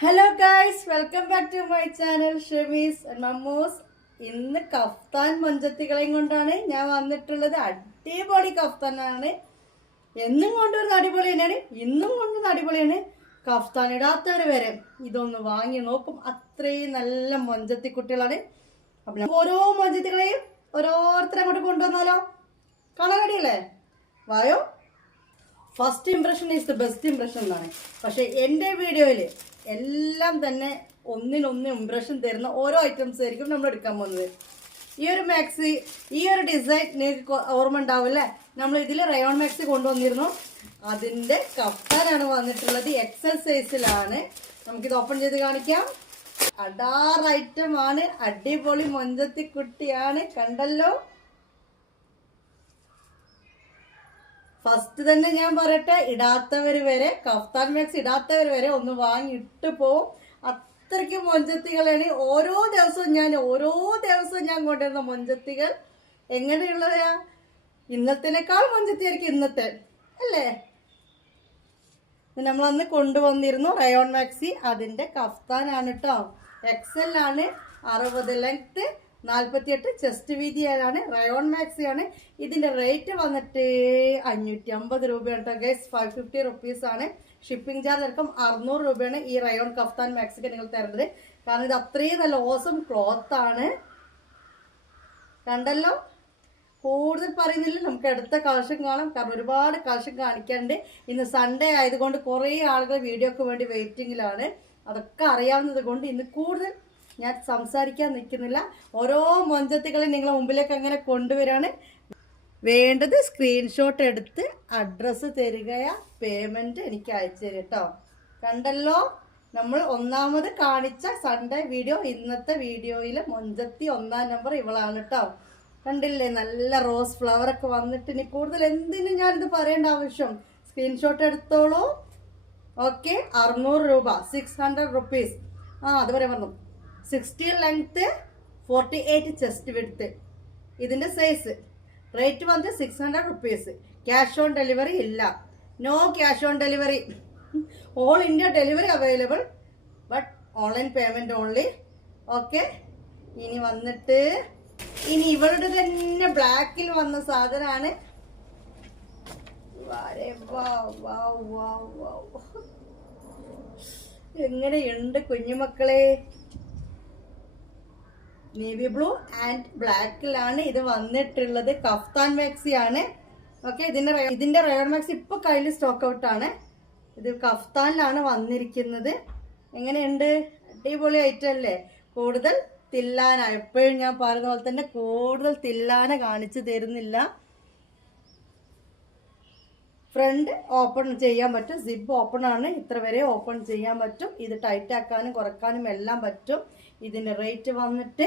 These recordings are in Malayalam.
Hello guys, welcome back to my channel Shemi's and Mammoo's. ഇന്ന് കഫ്താൻ മൊഞ്ചത്തികളെയും കൊണ്ടാണ് ഞാൻ വന്നിട്ടുള്ളത്. അടിപൊളി കഫ്താനാണ്. എന്നും കൊണ്ടുവരുന്ന അടിപൊളി തന്നെയാണ്, ഇന്നും കൊണ്ടുവരുന്ന അടിപൊളിയാണ്. കഫ്താൻ ഇടാത്തവർ വരെ ഇതൊന്ന് വാങ്ങി നോക്കും. അത്രയും നല്ല മൊഞ്ചത്തി കുട്ടികളാണ്. അപ്പം ഓരോ മൊഞ്ചത്തികളെയും ഓരോരുത്തരെ അങ്ങോട്ട് കൊണ്ടുവന്നാലോ? കാണാൻ റെഡിയല്ലേ? വായോ. First impression is the best impression എന്നാണ്. പക്ഷെ എൻ്റെ വീഡിയോയിൽ എല്ലാം തന്നെ ഒന്നിനൊന്ന് ഇംപ്രഷൻ തരുന്ന ഓരോ ഐറ്റംസ് ആയിരിക്കും നമ്മൾ എടുക്കാൻ പോകുന്നത്. ഈ ഒരു മാക്സി, ഈ ഒരു ഡിസൈൻ നിങ്ങൾക്ക് ഓർമ്മ ഉണ്ടാവില്ലേ? നമ്മൾ ഇതിൽ റയോൺ മാക്സി കൊണ്ടുവന്നിരുന്നു. അതിൻ്റെ കഫ്താനാണ് വന്നിട്ടുള്ളത്. എക്സൽ സൈസിലാണ്. നമുക്കിത് ഓപ്പൺ ചെയ്ത് കാണിക്കാം. അടാർ ഐറ്റം ആണ്. അടിപൊളി മൊഞ്ചത്തി കുട്ടിയാണ്. കണ്ടല്ലോ. ഫസ്റ്റ് തന്നെ ഞാൻ പറയട്ടെ, ഇടാത്തവർ വരെ, കഫ്താൻ മാക്സ് ഇടാത്തവർ വരെ ഒന്ന് വാങ്ങി ഇട്ട് പോവും. അത്രയ്ക്ക് മൊഞ്ചത്തികളാണ്. ഓരോ ദിവസവും ഞാൻ കൊണ്ടുവരുന്ന മൊഞ്ചത്തികൾ എങ്ങനെയുള്ളതാ? ഇന്നത്തേക്കാൾ മൊഞ്ചത്തിയായിരിക്കും ഇന്നത്തെ, അല്ലേ? നമ്മളന്ന് കൊണ്ടുവന്നിരുന്നു റയോൺ മാക്സി. അതിന്റെ കഫ്താനാണ് കേട്ടോ. എക്സൽ ആണ്. 60 ലെങ്ത്, 48 ചെസ്റ്റ് വീതിയാണ്. റയോൺ മാക്സി ആണ്. ഇതിന്റെ റേറ്റ് വന്നിട്ട് 550 രൂപയാണ് കേട്ടോ ഗൈസ്. 550 റുപ്പീസ് ആണ്. ഷിപ്പിംഗ് ചാർജ് അടക്കം 600 രൂപയാണ് ഈ റയോൺ കഫ്താൻ മാക്സിക്ക് നിങ്ങൾ തരേണ്ടത്. കാരണം ഇത് അത്രയും നല്ല ഓസം ക്ലോത്ത് ആണ്. കണ്ടല്ലോ. കൂടുതൽ പറയുന്നില്ല, നമുക്ക് അടുത്ത കളക്ഷൻ കാണാം. കാരണം ഒരുപാട് കളക്ഷൻ കാണിക്കാനുണ്ട്. ഇന്ന് സൺഡേ ആയതുകൊണ്ട് കുറേ ആളുകൾ വീഡിയോക്ക് വേണ്ടി വെയിറ്റിങ്ങിലാണ്. അതൊക്കെ അറിയാവുന്നത് കൊണ്ട് ഇന്ന് കൂടുതൽ ഞാൻ സംസാരിക്കാൻ നിൽക്കുന്നില്ല. ഓരോ മൊഞ്ചത്തികളെ നിങ്ങളെ മുമ്പിലേക്ക് അങ്ങനെ കൊണ്ടുവരാണ്. വേണ്ടത് സ്ക്രീൻഷോട്ട് എടുത്ത് അഡ്രസ്സ് തരികയാ, പേയ്മെന്റ് എനിക്ക് അയച്ചു തരും കേട്ടോ. കണ്ടല്ലോ. നമ്മൾ ഒന്നാമത് കാണിച്ച സൺഡേ വീഡിയോ, ഇന്നത്തെ വീഡിയോയിലെ മൊഞ്ചത്തി 1-ാം നമ്പർ ഇവളാണ് കേട്ടോ. കണ്ടില്ലേ? നല്ല റോസ് ഫ്ലവർ ഒക്കെ വന്നിട്ട് ഇനി കൂടുതൽ എന്തിനും ഞാനിത് പറയേണ്ട ആവശ്യം. സ്ക്രീൻഷോട്ട് എടുത്തോളൂ. ഓക്കെ. 600 രൂപ, 600 റുപ്പീസ്. അതുവരെ വന്നു. 60 ലെങ്ത്, 48 ചെസ്റ്റ് വിഡ്ത്ത്. ഇതിന്റെ സൈസ്. റേറ്റ് വന്ന് 600 റുപ്പീസ്. ക്യാഷ് ഓൺ ഡെലിവറി ഇല്ല. No cash on delivery. All India delivery available, but online payment only. Okay. ഇനി വന്നിട്ട് ഇവളുടെ തന്നെ ബ്ലാക്കിൽ വന്ന സാധനമാണ്. എങ്ങനെയുണ്ട് കുഞ്ഞുമക്കളെ? നേവി ബ്ലൂ ആൻഡ് ബ്ലാക്കിലാണ് ഇത് വന്നിട്ടുള്ളത്. കഫ്താൻ മാക്സി ആണ്. ഓക്കെ. ഇതിന്റെ റയോൺ മാക്സി ഇപ്പൊ കയ്യിൽ സ്റ്റോക്ക് ഔട്ട് ആണ്. ഇത് കഫ്താനിലാണ് വന്നിരിക്കുന്നത്. എങ്ങനെയുണ്ട്? അടിപൊളി ഐറ്റം അല്ലേ? കൂടുതൽ തില്ലാന, എപ്പോഴും ഞാൻ പറയുന്ന പോലെ തന്നെ കൂടുതൽ തില്ലാന കാണിച്ചു തരുന്നില്ല. ഫ്രണ്ട് ഓപ്പൺ ചെയ്യാൻ പറ്റും. സിബ് ഓപ്പൺ ആണ്. ഇത്ര വരെ ഓപ്പൺ ചെയ്യാൻ പറ്റും. ഇത് ടൈറ്റ് ആക്കാനും കുറക്കാനും എല്ലാം പറ്റും. ഇതിന്റെ റേറ്റ് വന്നിട്ട്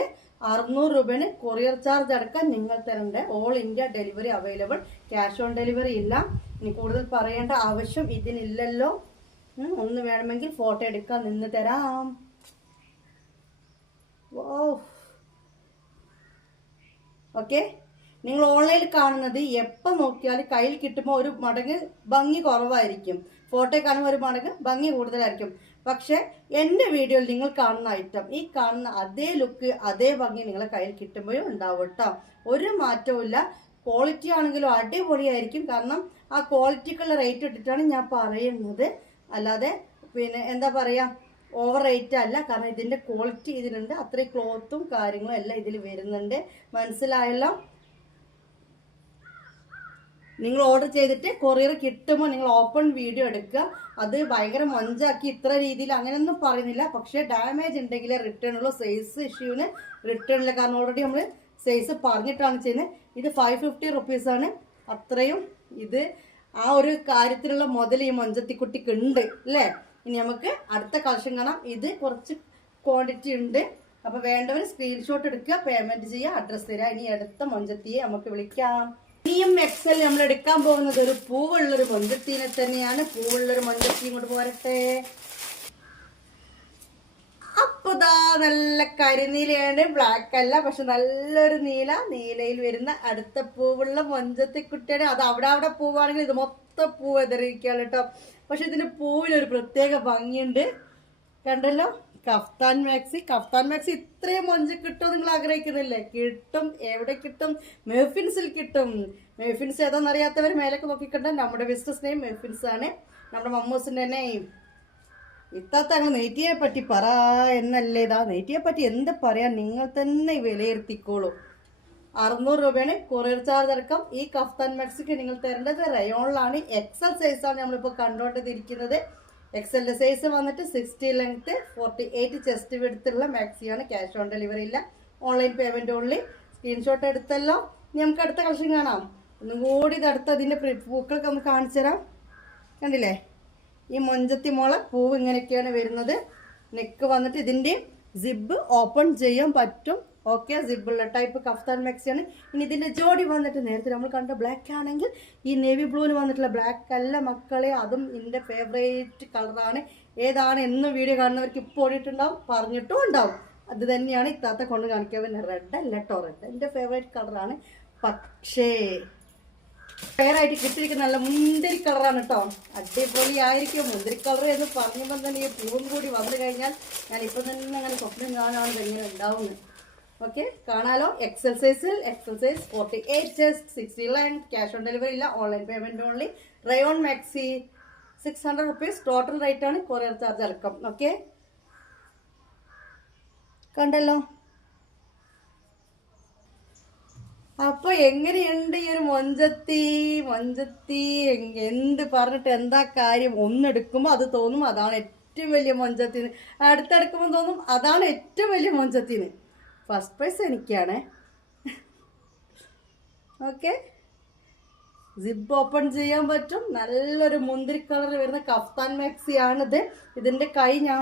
600 രൂപയാണ്. കൊറിയർ ചാർജ് അടക്കം നിങ്ങൾ തരണ്ടേ. All India delivery available. Cash on delivery ഇല്ല. ഇനി കൂടുതൽ പറയേണ്ട ആവശ്യം ഇതിനില്ലല്ലോ. ഒന്ന് വേണമെങ്കിൽ ഫോട്ടോ എടുക്കാൻ നിന്ന് തരാം. ഓക്കെ. നിങ്ങൾ ഓൺലൈനിൽ കാണുന്നത് എപ്പോൾ നോക്കിയാലും കയ്യിൽ കിട്ടുമ്പോൾ ഒരു മടങ്ങ് ഭംഗി കുറവായിരിക്കും. ഫോട്ടോ കാണുമ്പോൾ ഒരു മടങ്ങ് ഭംഗി കൂടുതലായിരിക്കും. പക്ഷെ എൻ്റെ വീഡിയോയിൽ നിങ്ങൾ കാണുന്ന ഐറ്റം, ഈ കാണുന്ന അതേ ലുക്ക്, അതേ ഭംഗി നിങ്ങളെ കയ്യിൽ കിട്ടുമ്പോഴും ഉണ്ടാവും കേട്ടോ. ഒരു മാറ്റവും ഇല്ല. ക്വാളിറ്റി ആണെങ്കിലും അടിപൊളിയായിരിക്കും. കാരണം ആ ക്വാളിറ്റിക്കുള്ള റേറ്റ് ഇട്ടിട്ടാണ് ഞാൻ പറയുന്നത്. അല്ലാതെ എന്താ പറയുക, ഓവർ റേറ്റ് അല്ല. കാരണം ഇതിൻ്റെ ക്വാളിറ്റി ഇതിനുണ്ട്. അത്രയും ക്ലോത്തും കാര്യങ്ങളും എല്ലാം ഇതിൽ വരുന്നുണ്ട്. മനസ്സിലായല്ലോ? നിങ്ങൾ ഓർഡർ ചെയ്തിട്ട് കൊറിയർ കിട്ടുമ്പോൾ നിങ്ങൾ ഓപ്പൺ വീഡിയോ എടുക്കുക. അത് ഭയങ്കര മൊഞ്ചാക്കി ഇത്ര രീതിയിൽ അങ്ങനെയൊന്നും പറയുന്നില്ല. പക്ഷേ ഡാമേജ് ഉണ്ടെങ്കിൽ റിട്ടേൺ ഉള്ളൂ. സൈസ് ഇഷ്യൂവിന് റിട്ടേൺ ഇല്ല. കാരണം ഓൾറെഡി നമ്മൾ സൈസ് പറഞ്ഞിട്ടാണ് ചെയ്യുന്നത്. ഇത് 550 റുപ്പീസാണ്. അത്രയും ഇത് ആ ഒരു കാര്യത്തിലുള്ള മുതൽ ഈ മൊഞ്ചത്തിക്കുട്ടിക്ക് ഉണ്ട് അല്ലേ? ഇനി നമുക്ക് അടുത്ത കളക്ഷൻ കാണാം. ഇത് കുറച്ച് ക്വാണ്ടിറ്റി ഉണ്ട്. അപ്പോൾ വേണ്ടവർ സ്ക്രീൻഷോട്ട് എടുക്കുക, പേയ്മെന്റ് ചെയ്യുക, അഡ്രസ്സ് തരിക. ഇനി അടുത്ത മൊഞ്ചത്തിയെ നമുക്ക് വിളിക്കാം. ഇനിയും എക്സൽ നമ്മൾ എടുക്കാൻ പോകുന്നത് ഒരു പൂവുള്ളൊരു മൊഞ്ചത്തീനെ തന്നെയാണ്. പൂവുള്ളൊരു മൊഞ്ചത്തി ഇങ്ങോട്ട് പോരട്ടെ. അപ്പതാ നല്ല കരിനീലയാണ്. ബ്ലാക്ക് അല്ല, പക്ഷെ നല്ലൊരു നീലയിൽ വരുന്ന അടുത്ത പൂവുള്ള മൊഞ്ചത്തിക്കുട്ടിയാണ്. അത് അവിടെ പൂവാണെങ്കിൽ ഇത് മൊത്തം പൂവ് എതിരിക്കുകയാണ് കേട്ടോ. പക്ഷെ ഇതിന് പൂവിനൊരു പ്രത്യേക ഭംഗിയുണ്ട്. കണ്ടല്ലോ, കഫ്താൻ മാക്സി ഇത്രയും മൊഞ്ച് കിട്ടും നിങ്ങൾ ആഗ്രഹിക്കുന്നില്ലേ? കിട്ടും. എവിടെ കിട്ടും? മെഫിൻസിൽ കിട്ടും. മെഫിൻസ് ഏതാണെന്ന് അറിയാത്തവർ മേലേക്ക് നോക്കിക്കണ്ട. നമ്മുടെ ബിസിനസ് നെയിം മെഫിൻസ് ആണ്, നമ്മുടെ മമ്മൂസിന്റെ നെയിം. ഇത്താത്ത അങ്ങ് നെയ്റ്റിയെ പറ്റി പറ എന്നല്ലേ. ഇതാ നെയ്റ്റിയെ പറ്റി എന്ത് പറയാൻ, നിങ്ങൾ തന്നെ വിലയിരുത്തിക്കോളൂ. 600 രൂപയാണ് കൊറിയർ ചാർജ് അടക്കം. ഈ കഫ്താൻ മാക്സിക്ക് നിങ്ങൾ തരേണ്ടത് റയോണിലാണ്. എക്സൽ സൈസാണ് നമ്മളിപ്പോൾ കണ്ടുകൊണ്ടിരിക്കുന്നത്. എക്സലിന്റെ സൈസ് വന്നിട്ട് 60 ലെങ്ത്, 48 ചെസ്റ്റ് വിടുത്തുള്ള മാക്സിയാണ്. ക്യാഷ് ഓൺ ഡെലിവറി ഇല്ല, ഓൺലൈൻ പേയ്മെന്റ് ഓൺലി. സ്ക്രീൻഷോട്ട് എടുത്തല്ലോ. നമുക്ക് അടുത്ത കളക്ഷൻ കാണാം. ഒന്നും കൂടി ഇത് അടുത്ത അതിന്റെ പൂക്കളൊക്കെ ഒന്ന് കാണിച്ചു തരാം. കണ്ടില്ലേ, ഈ മൊഞ്ചത്തി മോളെ പൂവ് ഇങ്ങനെയൊക്കെയാണ് വരുന്നത്. നെക്ക് വന്നിട്ട് ഇതിന്റെ സിബ് ഓപ്പൺ ചെയ്യാൻ പറ്റും. ഓക്കെ, സിബുള്ള ടൈപ്പ് കഫ്താൻ മാക്സിയാണ്. ഇനി ഇതിന്റെ ജോഡി വന്നിട്ട് നേരത്തെ നമ്മൾ കണ്ട ബ്ലാക്ക് ആണെങ്കിൽ ഈ നേവി ബ്ലൂവിന് വന്നിട്ടുള്ള ബ്ലാക്ക് അല്ല മക്കളെ, അതും എൻ്റെ ഫേവറേറ്റ് കളറാണ്. ഏതാണ് എന്നും വീഡിയോ കാണുന്നവർക്ക് ഇപ്പോൾ ഓടിയിട്ടുണ്ടാവും, പറഞ്ഞിട്ടും ഉണ്ടാവും. അത് തന്നെയാണ് ഇത്താത്ത കൊണ്ട് കാണിക്കാൻ പറ്റുന്നത്. റെഡ് അല്ല കേട്ടോ, റെഡ് എൻ്റെ ഫേവറേറ്റ് കളറാണ്. പക്ഷേ ഫെയറായിട്ട് കിട്ടിയിരിക്കുന്ന നല്ല മുന്തിരി കളറാണ് കേട്ടോ. അടിപൊളി ആയിരിക്കും. മുന്തിരി കളർ എന്ന് പറഞ്ഞപ്പോൾ തന്നെ ഈ പൂവും കൂടി വന്നു കഴിഞ്ഞാൽ ഞാൻ ഇപ്പം തന്നെ അങ്ങനെ സ്വപ്നം കാണാണ് എങ്ങനെ ഉണ്ടാവുന്നത്. ഓക്കെ, കാണാലോ. XL size 48 chest, 60 length. Cash on delivery ഇല്ല, online payment only. Rayon maxi 600 rupees total rate ആണ്, കൊറിയർ ചാർജ് അടക്കം. ഓക്കെ, കണ്ടല്ലോ. അപ്പൊ എങ്ങനെയുണ്ട് ഈ ഒരു മൊഞ്ചത്തി എന്ത് പറഞ്ഞിട്ട് എന്താ കാര്യം? ഒന്നെടുക്കുമ്പോൾ അത് തോന്നും അതാണ് ഏറ്റവും വലിയ മൊഞ്ചത്തിന്, അടുത്തെടുക്കുമ്പോൾ തോന്നും അതാണ് ഏറ്റവും വലിയ മൊഞ്ചത്തിന്. ഫസ്റ്റ് പ്രൈസ് എനിക്കാണ്. ഓക്കെ, സിബ് ഓപ്പൺ ചെയ്യാൻ പറ്റും. നല്ലൊരു മുന്തിരി കളർ വരുന്ന കഫ്താൻ മാക്സി ആണിത്. ഇതിന്റെ കൈ ഞാൻ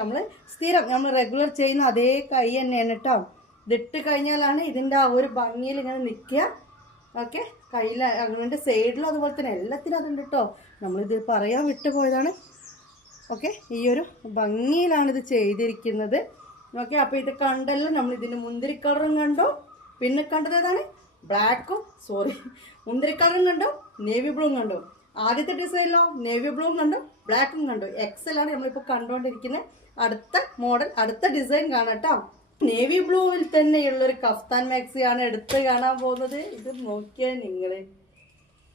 നമ്മൾ സ്ഥിരം നമ്മൾ റെഗുലർ ചെയ്യുന്ന അതേ കൈ തന്നെയാണ് കേട്ടോ. ഇതിട്ട് കഴിഞ്ഞാലാണ് ഇതിൻ്റെ ആ ഒരു ഭംഗിയിൽ ഇങ്ങനെ നിൽക്കുക. ഓക്കെ, കയ്യിൽ അങ്ങനെ സൈഡിലും അതുപോലെ തന്നെ എല്ലാത്തിനും അതുണ്ട് കേട്ടോ. നമ്മളിത് പറയാൻ വിട്ടുപോയതാണ്. ഓക്കെ, ഈ ഒരു ഭംഗിയിലാണ് ഇത് ചെയ്തിരിക്കുന്നത്. ഓക്കെ, അപ്പോൾ ഇത് കണ്ടല്ലോ. നമ്മൾ ഇതിൻ്റെ മുന്തിരി കളറും കണ്ടു, പിന്നെ കണ്ടത് ഏതാണ്? മുന്തിരി കളറും കണ്ടു, നേവി ബ്ലൂവും കണ്ടു. ആദ്യത്തെ ഡിസൈനിലോ നേവി ബ്ലൂവും കണ്ടു, ബ്ലാക്കും കണ്ടു. എക്സലാണ് നമ്മളിപ്പോൾ കണ്ടുകൊണ്ടിരിക്കുന്നത്. അടുത്ത മോഡൽ, അടുത്ത ഡിസൈൻ കാണാം കേട്ടോ. നേവി ബ്ലൂവിൽ തന്നെയുള്ളൊരു കഫ്താൻ മാക്സിയാണ് എടുത്ത് കാണാൻ പോകുന്നത്. ഇത് നോക്കിയാൽ നിങ്ങള്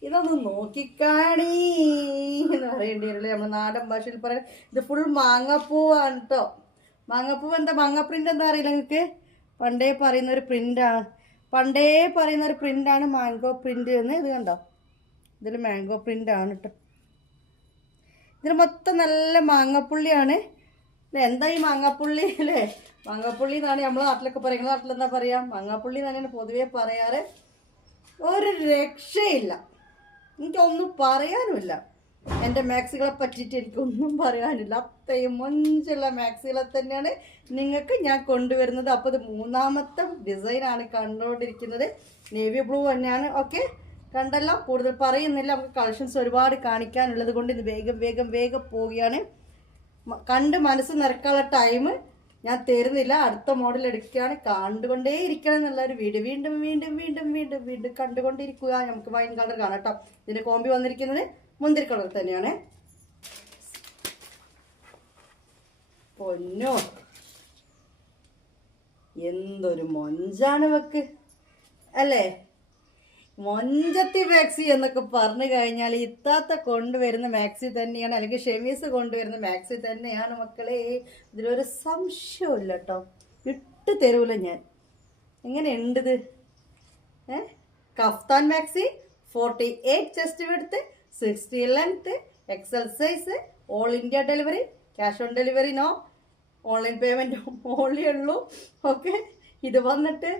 ഇതൊന്ന് നോക്കിക്കാണീ എന്ന് പറയേണ്ടി വരില്ലേ നമ്മൾ നാടൻ ഭാഷയിൽ പറയാൻ. ഇത് ഫുൾ മാങ്ങപ്പൂവാണ് കേട്ടോ. മാങ്ങപ്പൂവ് എന്താ, മാങ്ങ പ്രിന്റ് എന്താ അറിയില്ല നിങ്ങൾക്ക്? പണ്ടേ പറയുന്ന ഒരു പ്രിന്റാണ് മാംഗോ പ്രിന്റ് എന്ന്. ഇത് കണ്ടോ, ഇതിൽ മാംഗോ പ്രിന്റ് ആണ് കേട്ടോ. ഇതിന് മൊത്തം നല്ല മാങ്ങപ്പുള്ളിയാണ്. എന്താ ഈ മാങ്ങാപ്പുള്ളി അല്ലേ? മാങ്ങാപ്പുള്ളി എന്നാണ് നമ്മളെ നാട്ടിലൊക്കെ പറയുന്നത്. നാട്ടിലെന്താ പറയാ? മാങ്ങാപ്പുള്ളി തന്നെയാണ് പൊതുവെ പറയാറ്. ഒരു രക്ഷയില്ല, എനിക്കൊന്നും പറയാനുമില്ല. എൻ്റെ മാക്സികളെ പറ്റിയിട്ട് എനിക്കൊന്നും പറയാനില്ല. അത്രയും മൊഞ്ചുള്ള മാക്സികളെ തന്നെയാണ് നിങ്ങൾക്ക് ഞാൻ കൊണ്ടുവരുന്നത്. അപ്പോൾ ഇത് 3ാമത്തെ ഡിസൈനാണ് കണ്ടുകൊണ്ടിരിക്കുന്നത്. നേവി ബ്ലൂ തന്നെയാണ്. ഓക്കെ, കണ്ടല്ലോ. കൂടുതൽ പറയുന്നില്ല, നമുക്ക് കളക്ഷൻസ് ഒരുപാട് കാണിക്കാനുള്ളത് കൊണ്ട് ഇത് വേഗം പോവുകയാണ്. കണ്ട് മനസ്സ് നിറക്കാനുള്ള ടൈം ഞാൻ തരുന്നില്ല. അടുത്ത മോഡൽ എടുക്കുകയാണ്. കണ്ടുകൊണ്ടേ ഇരിക്കണം എന്നുള്ളൊരു വീഡിയോ. വീണ്ടും കണ്ടുകൊണ്ടിരിക്കുക. നമുക്ക് വൈൻ കളർ കാണാം കേട്ടോ. ഇതിന്റെ കോമ്പി വന്നിരിക്കുന്നത് മുന്തിരി കളർ തന്നെയാണ്. പൊന്നോ, എന്തൊരു മൊഞ്ചാണ് വെക്ക് അല്ലേ? മൊഞ്ചത്തി മാക്സി എന്നൊക്കെ പറഞ്ഞു കഴിഞ്ഞാൽ ഇത്താത്ത കൊണ്ടുവരുന്ന മാക്സി തന്നെയാണ്, അല്ലെങ്കിൽ ഷെമീസ് കൊണ്ടുവരുന്ന മാക്സി തന്നെയാണ് മക്കളെ. ഇതിലൊരു സംശയമില്ല കേട്ടോ. ഇട്ട് തരൂല ഞാൻ. എങ്ങനെയുണ്ട് ഇത്? Kaftan maxi 48 chest width, 60 length, XL size, all India delivery. Cash on delivery no, online payment only ഉള്ളൂ. ഓക്കെ, ഇത് വന്നിട്ട്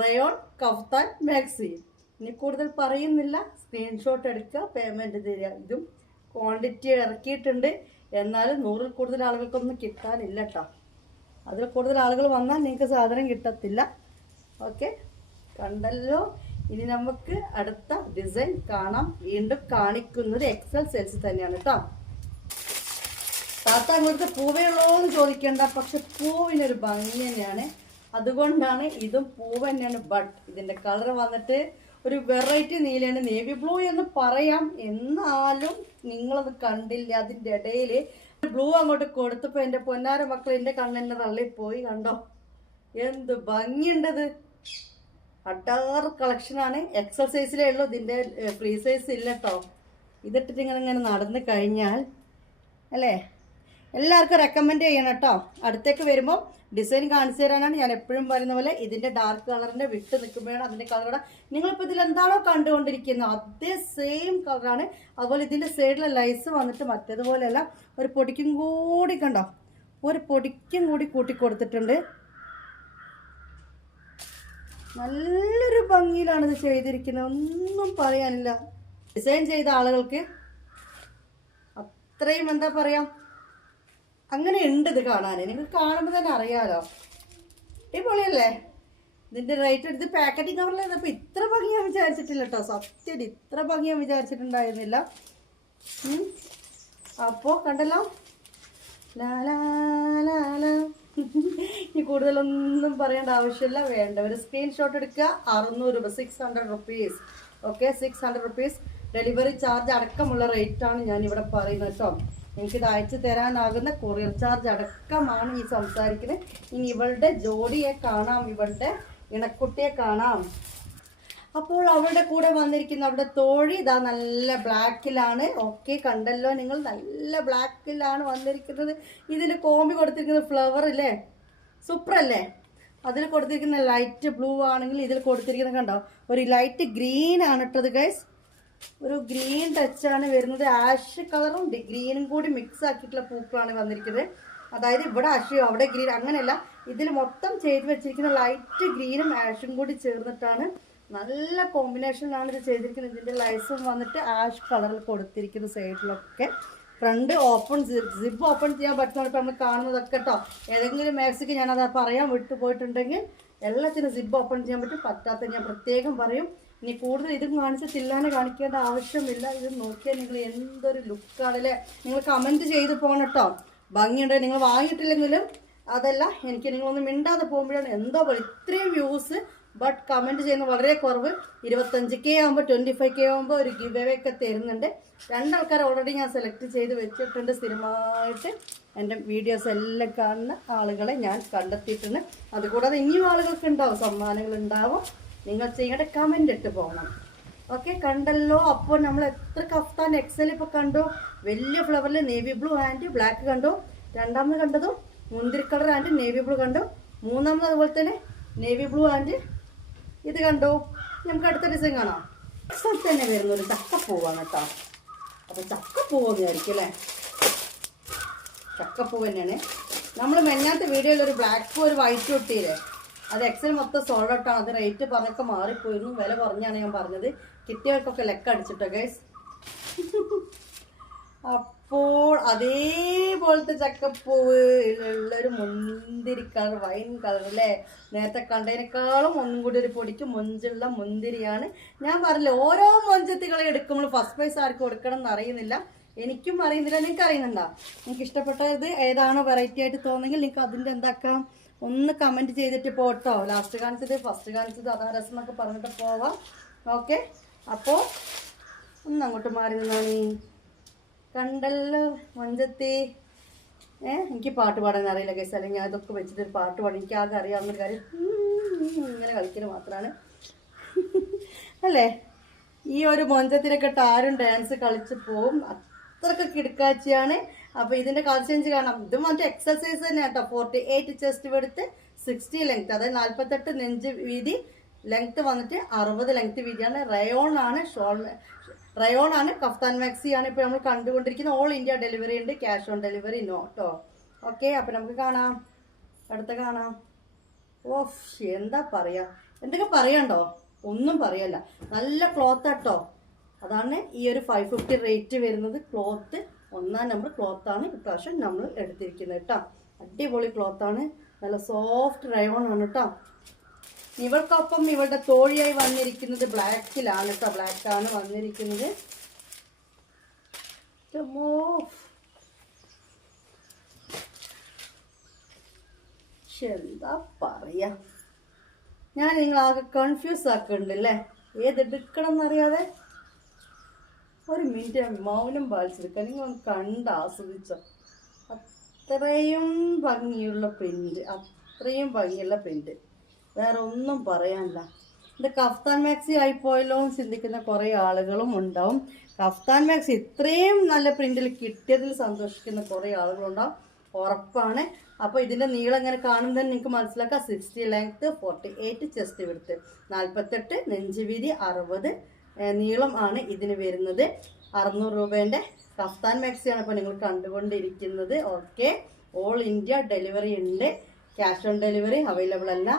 റയോൺ കഫ്താൻ മാക്സി. ഇനി കൂടുതൽ പറയുന്നില്ല. സ്ക്രീൻഷോട്ട് എടുക്കുക, പേയ്മെന്റ് തരിക. ഇതും ക്വാണ്ടിറ്റി ഇറക്കിയിട്ടുണ്ട്. എന്നാലും 100ൽ കൂടുതൽ ആളുകൾക്കൊന്നും കിട്ടാനില്ല കേട്ടോ. അതിൽ കൂടുതൽ ആളുകൾ വന്നാൽ നിങ്ങൾക്ക് സാധനം കിട്ടത്തില്ല. ഓക്കെ, കണ്ടല്ലോ. ഇനി നമുക്ക് അടുത്ത ഡിസൈൻ കാണാം. വീണ്ടും കാണിക്കുന്നത് എക്സൽ സൈസ് തന്നെയാണ് കേട്ടോ. താത്ത അങ്ങനത്തെ പൂവേ ഉള്ളോ എന്ന് ചോദിക്കേണ്ട, പക്ഷെ പൂവിനൊരു ഭംഗി തന്നെയാണ്. അതുകൊണ്ടാണ് ഇതും പൂവ് തന്നെയാണ്. ബട്ട് ഇതിന്റെ കളർ വന്നിട്ട് ഒരു വെറൈറ്റി നീലയാണ്. നേവി ബ്ലൂ എന്ന് പറയാം, എന്നാലും നിങ്ങളത് കണ്ടില്ല. അതിൻ്റെ ഇടയിൽ ബ്ലൂ അങ്ങോട്ട് കൊടുത്തപ്പോൾ എൻ്റെ പൊന്നാര മക്കൾ എൻ്റെ കണ്ണെന്നെ തള്ളിപ്പോയി. കണ്ടോ എന്ത് ഭംഗിയുണ്ടത്. അഡാറ് കളക്ഷനാണ്. എക്സൽ സൈസിലേ ഉള്ളൂ, ഇതിൻ്റെ ഫ്രീ സൈസ് ഇല്ല കേട്ടോ. ഇതിട്ടിട്ട് ഇങ്ങനെ നടന്നു കഴിഞ്ഞാൽ അല്ലേ എല്ലാവർക്കും റെക്കമെൻഡ് ചെയ്യണം കേട്ടോ. അടുത്തേക്ക് വരുമ്പോൾ ഡിസൈൻ കാണിച്ചു തരാനാണ് ഞാൻ എപ്പോഴും പറയുന്ന പോലെ. ഇതിൻ്റെ ഡാർക്ക് കളറിൻ്റെ വിട്ട് നിൽക്കുമ്പോഴാണ് അതിൻ്റെ കളറുടെ നിങ്ങളിപ്പോൾ ഇതിൽ എന്താണോ കണ്ടുകൊണ്ടിരിക്കുന്നത് അതേ സെയിം കളറാണ്. അതുപോലെ ഇതിൻ്റെ സൈഡിലെ ലൈസ് വന്നിട്ട് മറ്റേതുപോലെയല്ല, ഒരു പൊടിക്കും കൂടി കണ്ടോ, ഒരു പൊടിക്കും കൂടി കൂട്ടി കൊടുത്തിട്ടുണ്ട്. നല്ലൊരു ഭംഗിയിലാണ് ഇത് ചെയ്തിരിക്കുന്നത്, ഒന്നും പറയാനില്ല. ഡിസൈൻ ചെയ്ത ആളുകൾക്ക് അത്രയും എന്താ പറയാ, അങ്ങനെ ഉണ്ട് ഇത് കാണാൻ. നിങ്ങൾക്ക് കാണുമ്പോൾ തന്നെ അറിയാലോ. അടിപൊളിയല്ലേ. ഇതിൻ്റെ റേറ്റ് എടുത്ത് പാക്കറ്റിംഗ് കവറിൽ അപ്പോൾ ഇത്ര ഭംഗി ഞാൻ വിചാരിച്ചിട്ടില്ല കേട്ടോ. സത്യം ഇത്ര ഭംഗി ഞാൻ വിചാരിച്ചിട്ടുണ്ടായിരുന്നില്ല. അപ്പോൾ കണ്ടല്ലോ, ഇനി കൂടുതലൊന്നും പറയേണ്ട ആവശ്യമില്ല. വേണ്ടവർ സ്ക്രീൻഷോട്ട് എടുക്കുക. 600 രൂപ, 600 rupees. Okay, 600 rupees delivery charge അടക്കമുള്ള റേറ്റാണ് ഞാനിവിടെ പറയുന്നത് കേട്ടോ. എനിക്കിത് അയച്ചു തരാനാകുന്ന കൊറിയർ ചാർജ് അടക്കമാണ് ഈ സംസാരിക്കുന്നത്. ഇനി ഇവളുടെ ജോഡിയെ കാണാം, ഇവളുടെ ഇണക്കുട്ടിയെ കാണാം. അപ്പോൾ അവളുടെ കൂടെ വന്നിരിക്കുന്ന അവളുടെ തോഴി ഇതാ നല്ല ബ്ലാക്കിലാണ്. ഓക്കെ, കണ്ടല്ലോ നിങ്ങൾ, നല്ല ബ്ലാക്കിലാണ് വന്നിരിക്കുന്നത്. ഇതിൽ കോമ്പി കൊടുത്തിരിക്കുന്നത് ഫ്ലവർ ഇല്ലേ, സൂപ്പർ അല്ലേ. അതിൽ കൊടുത്തിരിക്കുന്ന ലൈറ്റ് ബ്ലൂ ആണെങ്കിൽ ഇതിൽ കൊടുത്തിരിക്കുന്നത് കണ്ടോ ഒരു ലൈറ്റ് ഗ്രീൻ ആണ് ഇട്ടത് ഗൈസ്. ഒരു ഗ്രീൻ ടച്ചാണ് വരുന്നത്. ആഷ് കളറും ഗ്രീനും കൂടി മിക്സ് ആക്കിയിട്ടുള്ള പൂക്കളാണ് വന്നിരിക്കുന്നത്. അതായത് ഇവിടെ ആഷയോ അവിടെ ഗ്രീൻ അങ്ങനെയല്ല, ഇതിൽ മൊത്തം ചെയ്ത് വെച്ചിരിക്കുന്ന ലൈറ്റ് ഗ്രീനും ആഷും കൂടി ചേർന്നിട്ടാണ്. നല്ല കോമ്പിനേഷനിലാണ് ഇത് ചെയ്തിരിക്കുന്നത്. ഇതിൻ്റെ ലൈസും വന്നിട്ട് ആഷ് കളറിൽ കൊടുത്തിരിക്കുന്ന സൈഡിലൊക്കെ. ഫ്രണ്ട് ഓപ്പൺ, സിബ് ഓപ്പൺ ചെയ്യാൻ പറ്റുന്ന ഇപ്പോൾ നമ്മൾ കാണുന്നതൊക്കെ കേട്ടോ. ഏതെങ്കിലും മാക്സിക്ക് ഞാനത് പറയാൻ വിട്ടുപോയിട്ടുണ്ടെങ്കിൽ എല്ലാത്തിനും സിബ് ഓപ്പൺ ചെയ്യാൻ പറ്റും. പറ്റാത്ത ഞാൻ പ്രത്യേകം പറയും. ഇനി കൂടുതൽ ഇതും കാണിച്ച് തില്ലാനെ കാണിക്കേണ്ട ആവശ്യമില്ല. ഇത് നോക്കിയാൽ നിങ്ങൾ എന്തൊരു ലുക്കാണല്ലേ. നിങ്ങൾ കമൻറ്റ് ചെയ്ത് പോകണം കേട്ടോ. ഭംഗിയുണ്ട്. നിങ്ങൾ വാങ്ങിയിട്ടില്ലെങ്കിലും അതല്ല, എനിക്ക് നിങ്ങളൊന്നും മിണ്ടാതെ പോകുമ്പോഴാണ് എന്തോ പോലെ ഇത്രയും വ്യൂസ്. ബട്ട് കമൻറ്റ് ചെയ്യുന്ന വളരെ കുറവ്. 25K ആകുമ്പോൾ 25K ആകുമ്പോൾ ഒരു ഗിവ് അവേ ഒക്കെ തരുന്നുണ്ട്. 2 ആൾക്കാർ ഓൾറെഡി ഞാൻ സെലക്ട് ചെയ്ത് വെച്ചിട്ടുണ്ട്. സ്ഥിരമായിട്ട് എൻ്റെ വീഡിയോസ് എല്ലാം കാണുന്ന ആളുകളെ ഞാൻ കണ്ടെത്തിയിട്ടുണ്ട്. അതുകൂടാതെ ഇനിയും ആളുകൾക്ക് ഉണ്ടാവും, സമ്മാനങ്ങൾ ഉണ്ടാവും. നിങ്ങൾ ചെയ്യേണ്ട കമൻ്റ് ഇട്ട് പോകണം. ഓക്കെ, കണ്ടല്ലോ. അപ്പോൾ നമ്മൾ എത്ര കഫ്താൻ എക്സൽ ഇപ്പോൾ കണ്ടു. വലിയ ഫ്ലവറിൽ നേവി ബ്ലൂ ആൻഡ് ബ്ലാക്ക് കണ്ടു. രണ്ടാമത് കണ്ടതും മുന്തിരി കളർ ആൻഡ് നേവി ബ്ലൂ കണ്ടു. മൂന്നാമത് അതുപോലെ തന്നെ നേവി ബ്ലൂ ആൻഡ് ഇത് കണ്ടു. നമുക്ക് അടുത്ത ഡിസൈൻ കാണാം. എക്സൽ തന്നെ വരുന്ന ഒരു ചക്കപ്പൂവാണ് കേട്ടോ. അപ്പോൾ ചക്കപ്പൂവെന്ന് വിചാരിക്കും അല്ലേ. ചക്കപ്പൂവ് തന്നെയാണ്. നമ്മൾ മെന്നാത്ത വീഡിയോയിലൊരു ബ്ലാക്ക് പൂ ഒരു വൈറ്റ് ഒട്ടിയില്ലേ, അത് എക്സൽ മൊത്തം സോൾഡ് ഔട്ടാണ്. അത് റേറ്റ് പറഞ്ഞൊക്കെ മാറിപ്പോയിരുന്നു. വില കുറഞ്ഞാണ് ഞാൻ പറഞ്ഞത്. കിട്ടിയവർക്കൊക്കെ ലെക്ക് അടിച്ചിട്ടോ ഗൈസ്. അപ്പോൾ അതേപോലത്തെ ചക്കപ്പൂവ് ഉള്ളൊരു മുന്തിരി കളർ, വൈൻ കളർ അല്ലേ. നേരത്തെ കണ്ടതിനേക്കാളും ഒന്നും കൂടി ഒരു പൊടിക്ക് മൊഞ്ചുള്ള മുന്തിരിയാണ്. ഞാൻ പറഞ്ഞില്ല, ഓരോ മൊഞ്ചത്തികളെ എടുക്കുമ്പോൾ ഫസ്റ്റ് പ്രൈസ് ആർക്കും കൊടുക്കണം എന്ന് അറിയുന്നില്ല. എനിക്കും അറിയുന്നില്ല, നിങ്ങൾക്ക് അറിയുന്നുണ്ടോ? നിങ്ങൾക്ക് ഇഷ്ടപ്പെട്ടത് ഏതാണോ വെറൈറ്റി ആയിട്ട് തോന്നുന്നെങ്കിൽ നിങ്ങൾക്ക് അതിൻ്റെ എന്താക്കാം, ഒന്ന് കമൻറ്റ് ചെയ്തിട്ട് പോട്ടോ. ലാസ്റ്റ് കാണിച്ചത്, ഫസ്റ്റ് കാണിച്ചത് അതാ രസം എന്നൊക്കെ പറഞ്ഞിട്ട് പോവാം. ഓക്കെ, അപ്പോൾ ഒന്ന് അങ്ങോട്ട് മാറി നിന്നാണ്. കണ്ടല്ലോ മഞ്ചത്തി. എനിക്ക് പാട്ട് പാടാൻ അറിയില്ല കേസ്, അല്ലെങ്കിൽ ഞാൻ ഇതൊക്കെ വെച്ചിട്ടൊരു പാട്ട് പാടും. എനിക്ക് ആകെ അറിയാവുന്ന കാര്യം ഇങ്ങനെ കളിക്കുന്നത് മാത്രമാണ് അല്ലേ. ഈ ഒരു മൊഞ്ചത്തിനൊക്കെ ഇട്ട് ആരും ഡാൻസ് കളിച്ച് പോവും. അത്രയ്ക്ക് കിടക്കാച്ചിയാണ്. അപ്പോൾ ഇതിൻ്റെ കളർ ചേഞ്ച് കാണാം. ഇതും വന്നിട്ട് എക്സസൈസ് തന്നെ കേട്ടോ. 48 ചെസ്റ്റ് എടുത്ത് 60 ലെങ്ത്, അതായത് 48 നെഞ്ച് വീതി, ലെങ്ത് വന്നിട്ട് 60 ലെങ്ത് വീതിയാണ്. റയോൺ ആണ്, റയോൺ ആണ്, കഫ്താൻ മാക്സി ആണ് ഇപ്പോൾ നമ്മൾ കണ്ടുകൊണ്ടിരിക്കുന്നത്. ഓൾ ഇന്ത്യ ഡെലിവറി ഉണ്ട്, ക്യാഷ് ഓൺ ഡെലിവറി നോ കേട്ടോ. ഓക്കെ, അപ്പോൾ നമുക്ക് കാണാം, അടുത്ത കാണാം. ഓഫ്, എന്താ പറയുക, എന്തൊക്കെ പറയാണ്ടോ, ഒന്നും പറയല്ല. നല്ല ക്ലോത്ത് കേട്ടോ. അതാണ് ഈ ഒരു 550 റേറ്റ് വരുന്നത്. ക്ലോത്ത് 1ാം നമ്പർ ക്ലോത്താണ് ഇപ്രാവശ്യം നമ്മൾ എടുത്തിരിക്കുന്നത് കേട്ടോ. അടിപൊളി ക്ലോത്താണ്, നല്ല സോഫ്റ്റ് റയോൺ ആണ് കേട്ടോ. ഇവൾക്കൊപ്പം ഇവളുടെ തോഴിയായി വന്നിരിക്കുന്നത് ബ്ലാക്കിലാണ് കേട്ടോ. ബ്ലാക്കാണ് വന്നിരിക്കുന്നത്. എന്താ പറയാ, ഞാൻ നിങ്ങളാകെ കൺഫ്യൂസ് ആക്കുന്നുണ്ടല്ലേ, ഏതെടുക്കണം എന്നറിയാതെ. ഒരു മിനിറ്റ് മൗനം പാലിച്ചെടുക്കാം, നിങ്ങൾ ഒന്ന് കണ്ട് ആസ്വദിച്ചോ. അത്രയും ഭംഗിയുള്ള പ്രിന്റ്, അത്രയും ഭംഗിയുള്ള പ്രിന്റ്, വേറെ ഒന്നും പറയാനില്ല. ഇത് കഫ്താൻ മാക്സി ആയിപ്പോയല്ലോ എന്ന് ചിന്തിക്കുന്ന കുറേ ആളുകളും ഉണ്ടാവും. കഫ്താൻ മാക്സി ഇത്രയും നല്ല പ്രിന്റിൽ കിട്ടിയതിൽ സന്തോഷിക്കുന്ന കുറേ ആളുകളുണ്ടാവും, ഉറപ്പാണ്. അപ്പോൾ ഇതിൻ്റെ നീളം ഇങ്ങനെ കാണുമ്പോൾ നിങ്ങൾക്ക് മനസ്സിലാക്കാം. 60 ലെങ്ത്ത്, 48 ചെസ്റ്റ് വിഡ്ത്ത്, 48 നെഞ്ച് വീതി, 60 നീളം ആണ് ഇതിന് വരുന്നത്. 600 രൂപേൻ്റെ കഫ്താൻ മാക്സിയാണ് ഇപ്പോൾ നിങ്ങൾ കണ്ടുകൊണ്ടിരിക്കുന്നത്. ഓക്കെ, ഓൾ ഇന്ത്യ ഡെലിവറി ഉണ്ട്, ക്യാഷ് ഓൺ ഡെലിവറി അവൈലബിൾ അല്ല.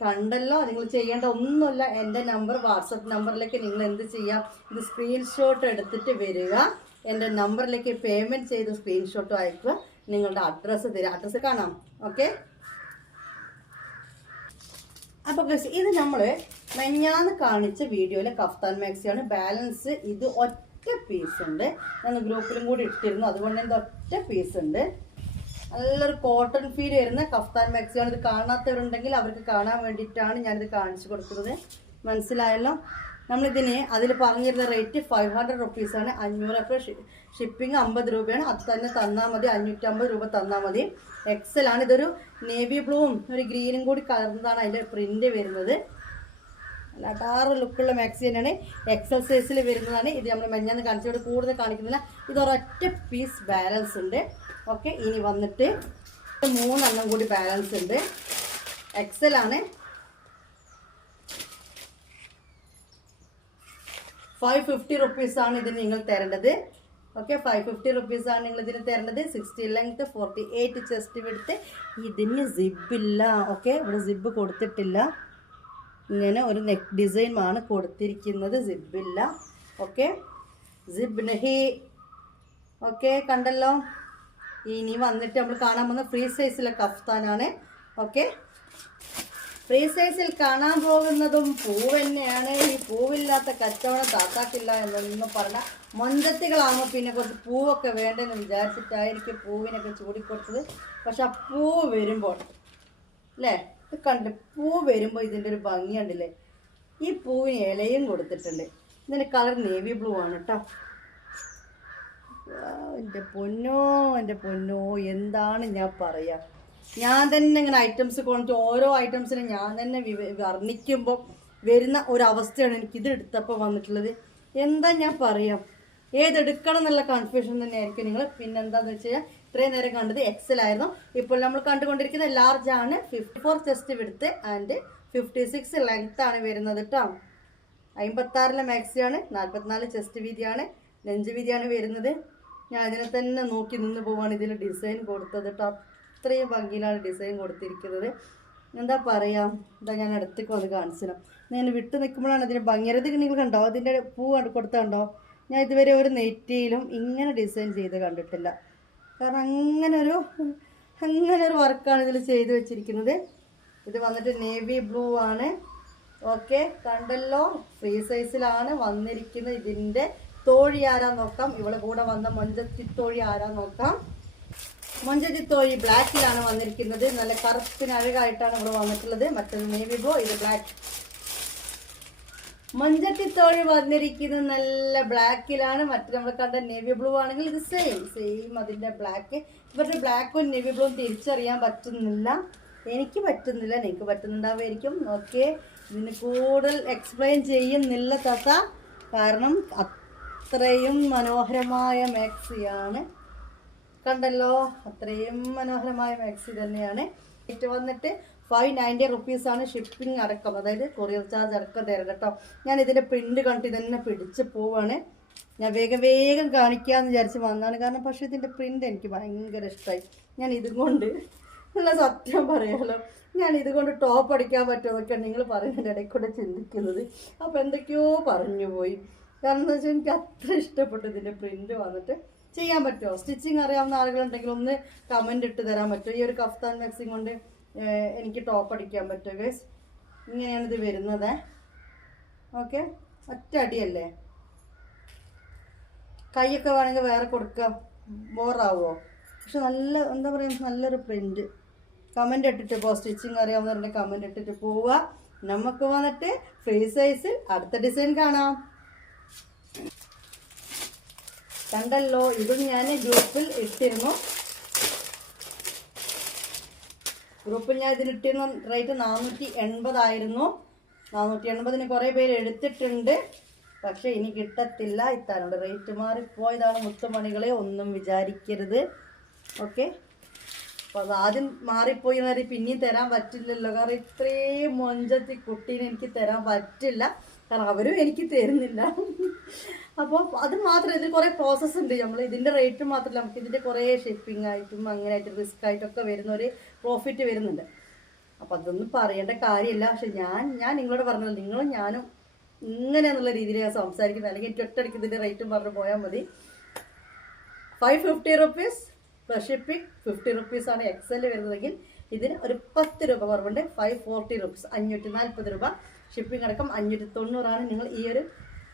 കണ്ടല്ലോ, നിങ്ങൾ ചെയ്യേണ്ട ഒന്നുമില്ല. എൻ്റെ നമ്പർ, വാട്സപ്പ് നമ്പറിലേക്ക് നിങ്ങൾ എന്ത് ചെയ്യാം, ഇത് സ്ക്രീൻഷോട്ട് എടുത്തിട്ട് വരിക. എൻ്റെ നമ്പറിലേക്ക് പേയ്മെൻറ്റ് ചെയ്ത് സ്ക്രീൻഷോട്ട് അയക്കുക, നിങ്ങളുടെ അഡ്രസ്സ് തരിക, അഡ്രസ്സ് കാണാം. ഓക്കെ, അപ്പോൾ ഇത് നമ്മൾ മെഞ്ഞാന്ന് കാണിച്ച വീഡിയോയിലെ കഫ്താൻ മാക്സിയാണ്. ബാലൻസ് ഇത് ഒറ്റ പീസ് ഉണ്ട്, ഞാൻ ഗ്രൂപ്പിലും കൂടി ഇട്ടിരുന്നു, അതുകൊണ്ട് എൻ്റെ ഒറ്റ പീസ് ഉണ്ട്. നല്ലൊരു കോട്ടൺ ഫീൽ വരുന്ന കഫ്താൻ മാക്സിയാണ്. ഇത് കാണാത്തവരുണ്ടെങ്കിൽ അവർക്ക് കാണാൻ വേണ്ടിയിട്ടാണ് ഞാനിത് കാണിച്ചു കൊടുക്കുന്നത്. മനസ്സിലായല്ലോ? നമ്മളിതിന് അതിൽ പറഞ്ഞിരുന്ന റേറ്റ് 500 റുപ്പീസാണ്. 500 അപ്പോൾ ഷിപ്പിംഗ് 50 രൂപയാണ്. അത് തന്നെ തന്നാൽ മതി, 550 രൂപ തന്നാൽ മതി. എക്സൽ ആണ്. ഇതൊരു നേവി ബ്ലൂവും ഒരു ഗ്രീനും കൂടി കലർന്നതാണ് അതിൻ്റെ പ്രിന്റ് വരുന്നത്. നല്ല അടാറ് ലുക്കുള്ള മാക്സി തന്നെയാണ്. എക്സൽ സൈസിൽ വരുന്നതാണ്. ഇത് നമ്മൾ മെഞ്ഞാന്ന് കാണിച്ചോട് കൂടുതൽ കാണിക്കുന്നില്ല. ഇതൊരൊറ്റ പീസ് ബാലൻസ് ഉണ്ട്. ഓക്കെ, ഇനി വന്നിട്ട് 3 എണ്ണം കൂടി ബാലൻസ് ഉണ്ട്. എക്സൽ ആണ്. 550 റുപ്പീസാണ് ഇതിന് നിങ്ങൾ തരേണ്ടത്. ഓക്കെ, 550 റുപ്പീസാണ് നിങ്ങൾ ഇതിന് തരേണ്ടത്. 60 ലെങ്ത്, 48 ചെസ്റ്റ് വിഡ്ത്ത്. ഇതിന് സിബില്ല. ഓക്കെ, ഇവിടെ സിബ് കൊടുത്തിട്ടില്ല. ഇങ്ങനെ ഒരു നെക്ക് ഡിസൈൻ ആണ് കൊടുത്തിരിക്കുന്നത്, സിബില്ല. ഓക്കെ, സിബ് നഹി. ഓക്കെ, കണ്ടല്ലോ. ഇനി വന്നിട്ട് നമ്മൾ കാണാൻ പോകുന്ന ഫ്രീ സൈസിലെ കഫ്താനാണ്. ഓക്കെ, ഫ്രീ സൈസിൽ കാണാൻ പോകുന്നതും പൂവ് തന്നെയാണ്. ഈ പൂവില്ലാത്ത കച്ചവടം താത്താക്കില്ല എന്നൊന്നും പറഞ്ഞാൽ മൊഞ്ചത്തികളാകുമ്പോൾ പിന്നെ കുറച്ച് പൂവൊക്കെ വേണ്ടെന്ന് വിചാരിച്ചിട്ടായിരിക്കും പൂവിനൊക്കെ ചൂടിക്കൊടുത്തത്. പക്ഷെ ആ പൂവ് വരുമ്പോൾ അല്ലേ, ഇത് കണ്ട് പൂ വരുമ്പോൾ ഇതിൻ്റെ ഒരു ഭംഗി ഉണ്ടല്ലേ. ഈ പൂവിന് ഇലയും കൊടുത്തിട്ടുണ്ട്. ഇതിൻ്റെ കളർ നേവി ബ്ലൂ ആണ് കേട്ടോ. എൻ്റെ പൊന്നോ, എൻ്റെ പൊന്നോ, എന്താണ് ഞാൻ പറയുക. ഞാൻ തന്നെ ഇങ്ങനെ ഐറ്റംസ് കൊണ്ടിട്ട് ഓരോ ഐറ്റംസിനെ ഞാൻ തന്നെ വർണ്ണിക്കുമ്പോൾ വരുന്ന ഒരവസ്ഥയാണ് എനിക്കിത് എടുത്തപ്പോൾ വന്നിട്ടുള്ളത്. എന്താ ഞാൻ പറയാം, ഏതെടുക്കണം എന്നുള്ള കൺഫ്യൂഷൻ തന്നെ ആയിരിക്കും നിങ്ങൾ. പിന്നെന്താന്ന് വെച്ച് കഴിഞ്ഞാൽ ഇത്രയും നേരം കണ്ടത് എക്സൽ ആയിരുന്നു. ഇപ്പോൾ നമ്മൾ കണ്ടുകൊണ്ടിരിക്കുന്ന ലാർജ് ആണ്. 54 ചെസ്റ്റ് വിഡ്ത്ത് ആൻഡ് 56 ലെങ്ത് ആണ് വരുന്നത് കേട്ടോ. 56 മാക്സിയാണ്. 44 ചെസ്റ്റ് വീതിയാണ്, നെഞ്ച് വീതിയാണ് വരുന്നത്. ഞാൻ അതിനെ തന്നെ നോക്കി നിന്ന് പോവാണ്. ഇതിൽ ഡിസൈൻ കൊടുത്തത് കേട്ടോ. അത്രയും ഭംഗിയിലാണ് ഡിസൈൻ കൊടുത്തിരിക്കുന്നത്. എന്താ പറയുക, എന്താ ഞാൻ അടുത്തേക്ക് വന്ന് കാണിച്ചു. ഞാൻ വിട്ട് നിൽക്കുമ്പോഴാണ് അതിന് ഭംഗിയത്. നിങ്ങൾ കണ്ടോ അതിൻ്റെ പൂ കൊടുത്തുണ്ടോ? ഞാൻ ഇതുവരെ ഒരു നെറ്റിയിലും ഇങ്ങനെ ഡിസൈൻ ചെയ്ത് കണ്ടിട്ടില്ല. കാരണം അങ്ങനെ ഒരു വർക്കാണ് ഇതിൽ ചെയ്ത് വെച്ചിരിക്കുന്നത്. ഇത് വന്നിട്ട് നേവി ബ്ലൂ ആണ്. ഓക്കെ, കണ്ടല്ലോ, ഫ്രീ സൈസിലാണ് വന്നിരിക്കുന്നത്. ഇതിൻ്റെ തോഴി ആരാ നോക്കാം. ഇവിടെ കൂടെ വന്ന മൊഞ്ചത്തിത്തോഴി ആരാ നോക്കാം. മൊഞ്ചത്തിത്തോഴി ബ്ലാക്കിലാണ് വന്നിരിക്കുന്നത്. നല്ല കറുപ്പിന് അഴകായിട്ടാണ് ഇവിടെ വന്നിട്ടുള്ളത്. മറ്റൊരു നേവി ബ്ലൂ, ഇത് ബ്ലാക്ക്. മൊഞ്ചത്തിത്തോഴി വന്നിരിക്കുന്നത് നല്ല ബ്ലാക്കിലാണ്. മറ്റു നമ്മൾ കണ്ട നേവി ബ്ലൂ ആണെങ്കിൽ ഇത് സെയിം അതിൻ്റെ ബ്ലാക്ക്. ഇവരുടെ ബ്ലാക്കും നേവി ബ്ലൂവും തിരിച്ചറിയാൻ പറ്റുന്നില്ല. എനിക്ക് പറ്റുന്നില്ല, നിങ്ങൾക്ക് പറ്റുന്നുണ്ടാവുമായിരിക്കും. ഓക്കെ, ഇതിന് കൂടുതൽ എക്സ്പ്ലെയിൻ ചെയ്യുന്നില്ല താത്ത, കാരണം അത്രയും മനോഹരമായ മാക്സിയാണ്. കണ്ടല്ലോ, അത്രയും മനോഹരമായ മാക്സി തന്നെയാണ്. റേറ്റ് വന്നിട്ട് 590 റുപ്പീസാണ്. ഷിപ്പിംഗ് അടക്കം, അതായത് കൊറിയർ ചാർജ് അടക്കം തരണം കേട്ടോ. ഞാൻ ഇതിൻ്റെ പ്രിന്റ് കണ്ടിട്ട് തന്നെ പിടിച്ച് പോവാണ്. ഞാൻ വേഗം കാണിക്കാമെന്ന് വിചാരിച്ച് വന്നതാണ്. കാരണം പക്ഷേ ഇതിൻ്റെ പ്രിന്റ് എനിക്ക് ഭയങ്കര ഇഷ്ടമായി. ഞാൻ ഇതുകൊണ്ട് ഉള്ള സത്യം പറയാമല്ലോ, ഞാൻ ഇതുകൊണ്ട് ടോപ്പ് അടിക്കാൻ പറ്റുമെന്നൊക്കെയാണ് നിങ്ങൾ പറയുന്നതിൻ്റെ ഇടയിൽ കൂടെ ചിന്തിക്കുന്നത്. അപ്പോൾ എന്തൊക്കെയോ പറഞ്ഞു പോയി. കാരണം എന്താ വെച്ചാൽ എനിക്ക് അത്ര ഇഷ്ടപ്പെട്ടു ഇതിൻ്റെ പ്രിന്റ് വന്നിട്ട്. ചെയ്യാൻ പറ്റുമോ? സ്റ്റിച്ചിങ് അറിയാവുന്ന ആളുകളുണ്ടെങ്കിൽ ഒന്ന് കമൻറ്റ് ഇട്ട് തരാൻ പറ്റുമോ? ഈ ഒരു കഫ്താൻ മാക്സിങ് കൊണ്ട് എനിക്ക് ടോപ്പ് അടിക്കാൻ പറ്റുമോ ഗൈസ്? ഇങ്ങനെയാണ് ഇത് വരുന്നത്. ഓക്കെ, ഒറ്റ അടിയല്ലേ. കൈയൊക്കെ വേണമെങ്കിൽ വേറെ കൊടുക്കാം, ബോറാവോ? പക്ഷെ നല്ല എന്താ പറയുക, നല്ലൊരു പ്രിന്റ്. കമൻറ്റ് ഇട്ടിട്ട് പോ, സ്റ്റിച്ചിങ് അറിയാവുന്നവരുടെ കമൻറ്റ് ഇട്ടിട്ട് പോവുക. നമുക്ക് വന്നിട്ട് ഫ്രീ സൈസിൽ അടുത്ത ഡിസൈൻ കാണാം. കണ്ടല്ലോ, ഇതും ഞാൻ ഗ്രൂപ്പിൽ ഇട്ടിരുന്നു. ഗ്രൂപ്പിൽ ഞാൻ ഇതിന് ഇട്ടിരുന്ന റേറ്റ് 480 480 കുറേ പേര് എടുത്തിട്ടുണ്ട്. പക്ഷെ ഇനി കിട്ടത്തില്ല. ഇത്താനോട് റേറ്റ് മാറിപ്പോയതാണ് മുത്തുമണികളെ, ഒന്നും വിചാരിക്കരുത്. ഓക്കെ, അപ്പോൾ അത് ആദ്യം മാറിപ്പോയി എന്നാൽ പിന്നെയും തരാൻ പറ്റില്ലല്ലോ. കാരണം ഇത്രയും മൊഞ്ചത്തി കുട്ടീനെ എനിക്ക് തരാൻ പറ്റില്ല, കാരണം അവരും എനിക്ക് തരുന്നില്ല. അപ്പോൾ അത് മാത്രം, ഇതിൽ കുറേ പ്രോസസ്സ് ഉണ്ട്. നമ്മൾ ഇതിൻ്റെ റേറ്റ് മാത്രമല്ല, നമുക്ക് ഇതിൻ്റെ കുറേ ഷിപ്പിംഗ് ആയിട്ടും അങ്ങനെ ആയിട്ട് റിസ്ക് ആയിട്ടൊക്കെ വരുന്ന ഒരു പ്രോഫിറ്റ് വരുന്നുണ്ട്. അപ്പോൾ അതൊന്നും പറയേണ്ട കാര്യമില്ല. പക്ഷെ ഞാൻ നിങ്ങളോട് പറഞ്ഞല്ലോ, നിങ്ങളും ഞാനും ഇങ്ങനെയെന്നുള്ള രീതിയിൽ ഞാൻ സംസാരിക്കുന്നത്. അല്ലെങ്കിൽ എനിക്ക് ഒറ്റയടിക്ക് ഇതിൻ്റെ റേറ്റും പറഞ്ഞു പോയാൽ മതി. 550 റുപ്പീസ് പ്ലസ് ഷിപ്പിംഗ്, 50 റുപ്പീസാണ് എക്സൽ വരുന്നതെങ്കിൽ ഇതിന് ഒരു 10 രൂപ കുറവുണ്ട്. 540 റുപ്പീസ്, 540 രൂപ ഷിപ്പിംഗ് അടക്കം 590 നിങ്ങൾ ഈ ഒരു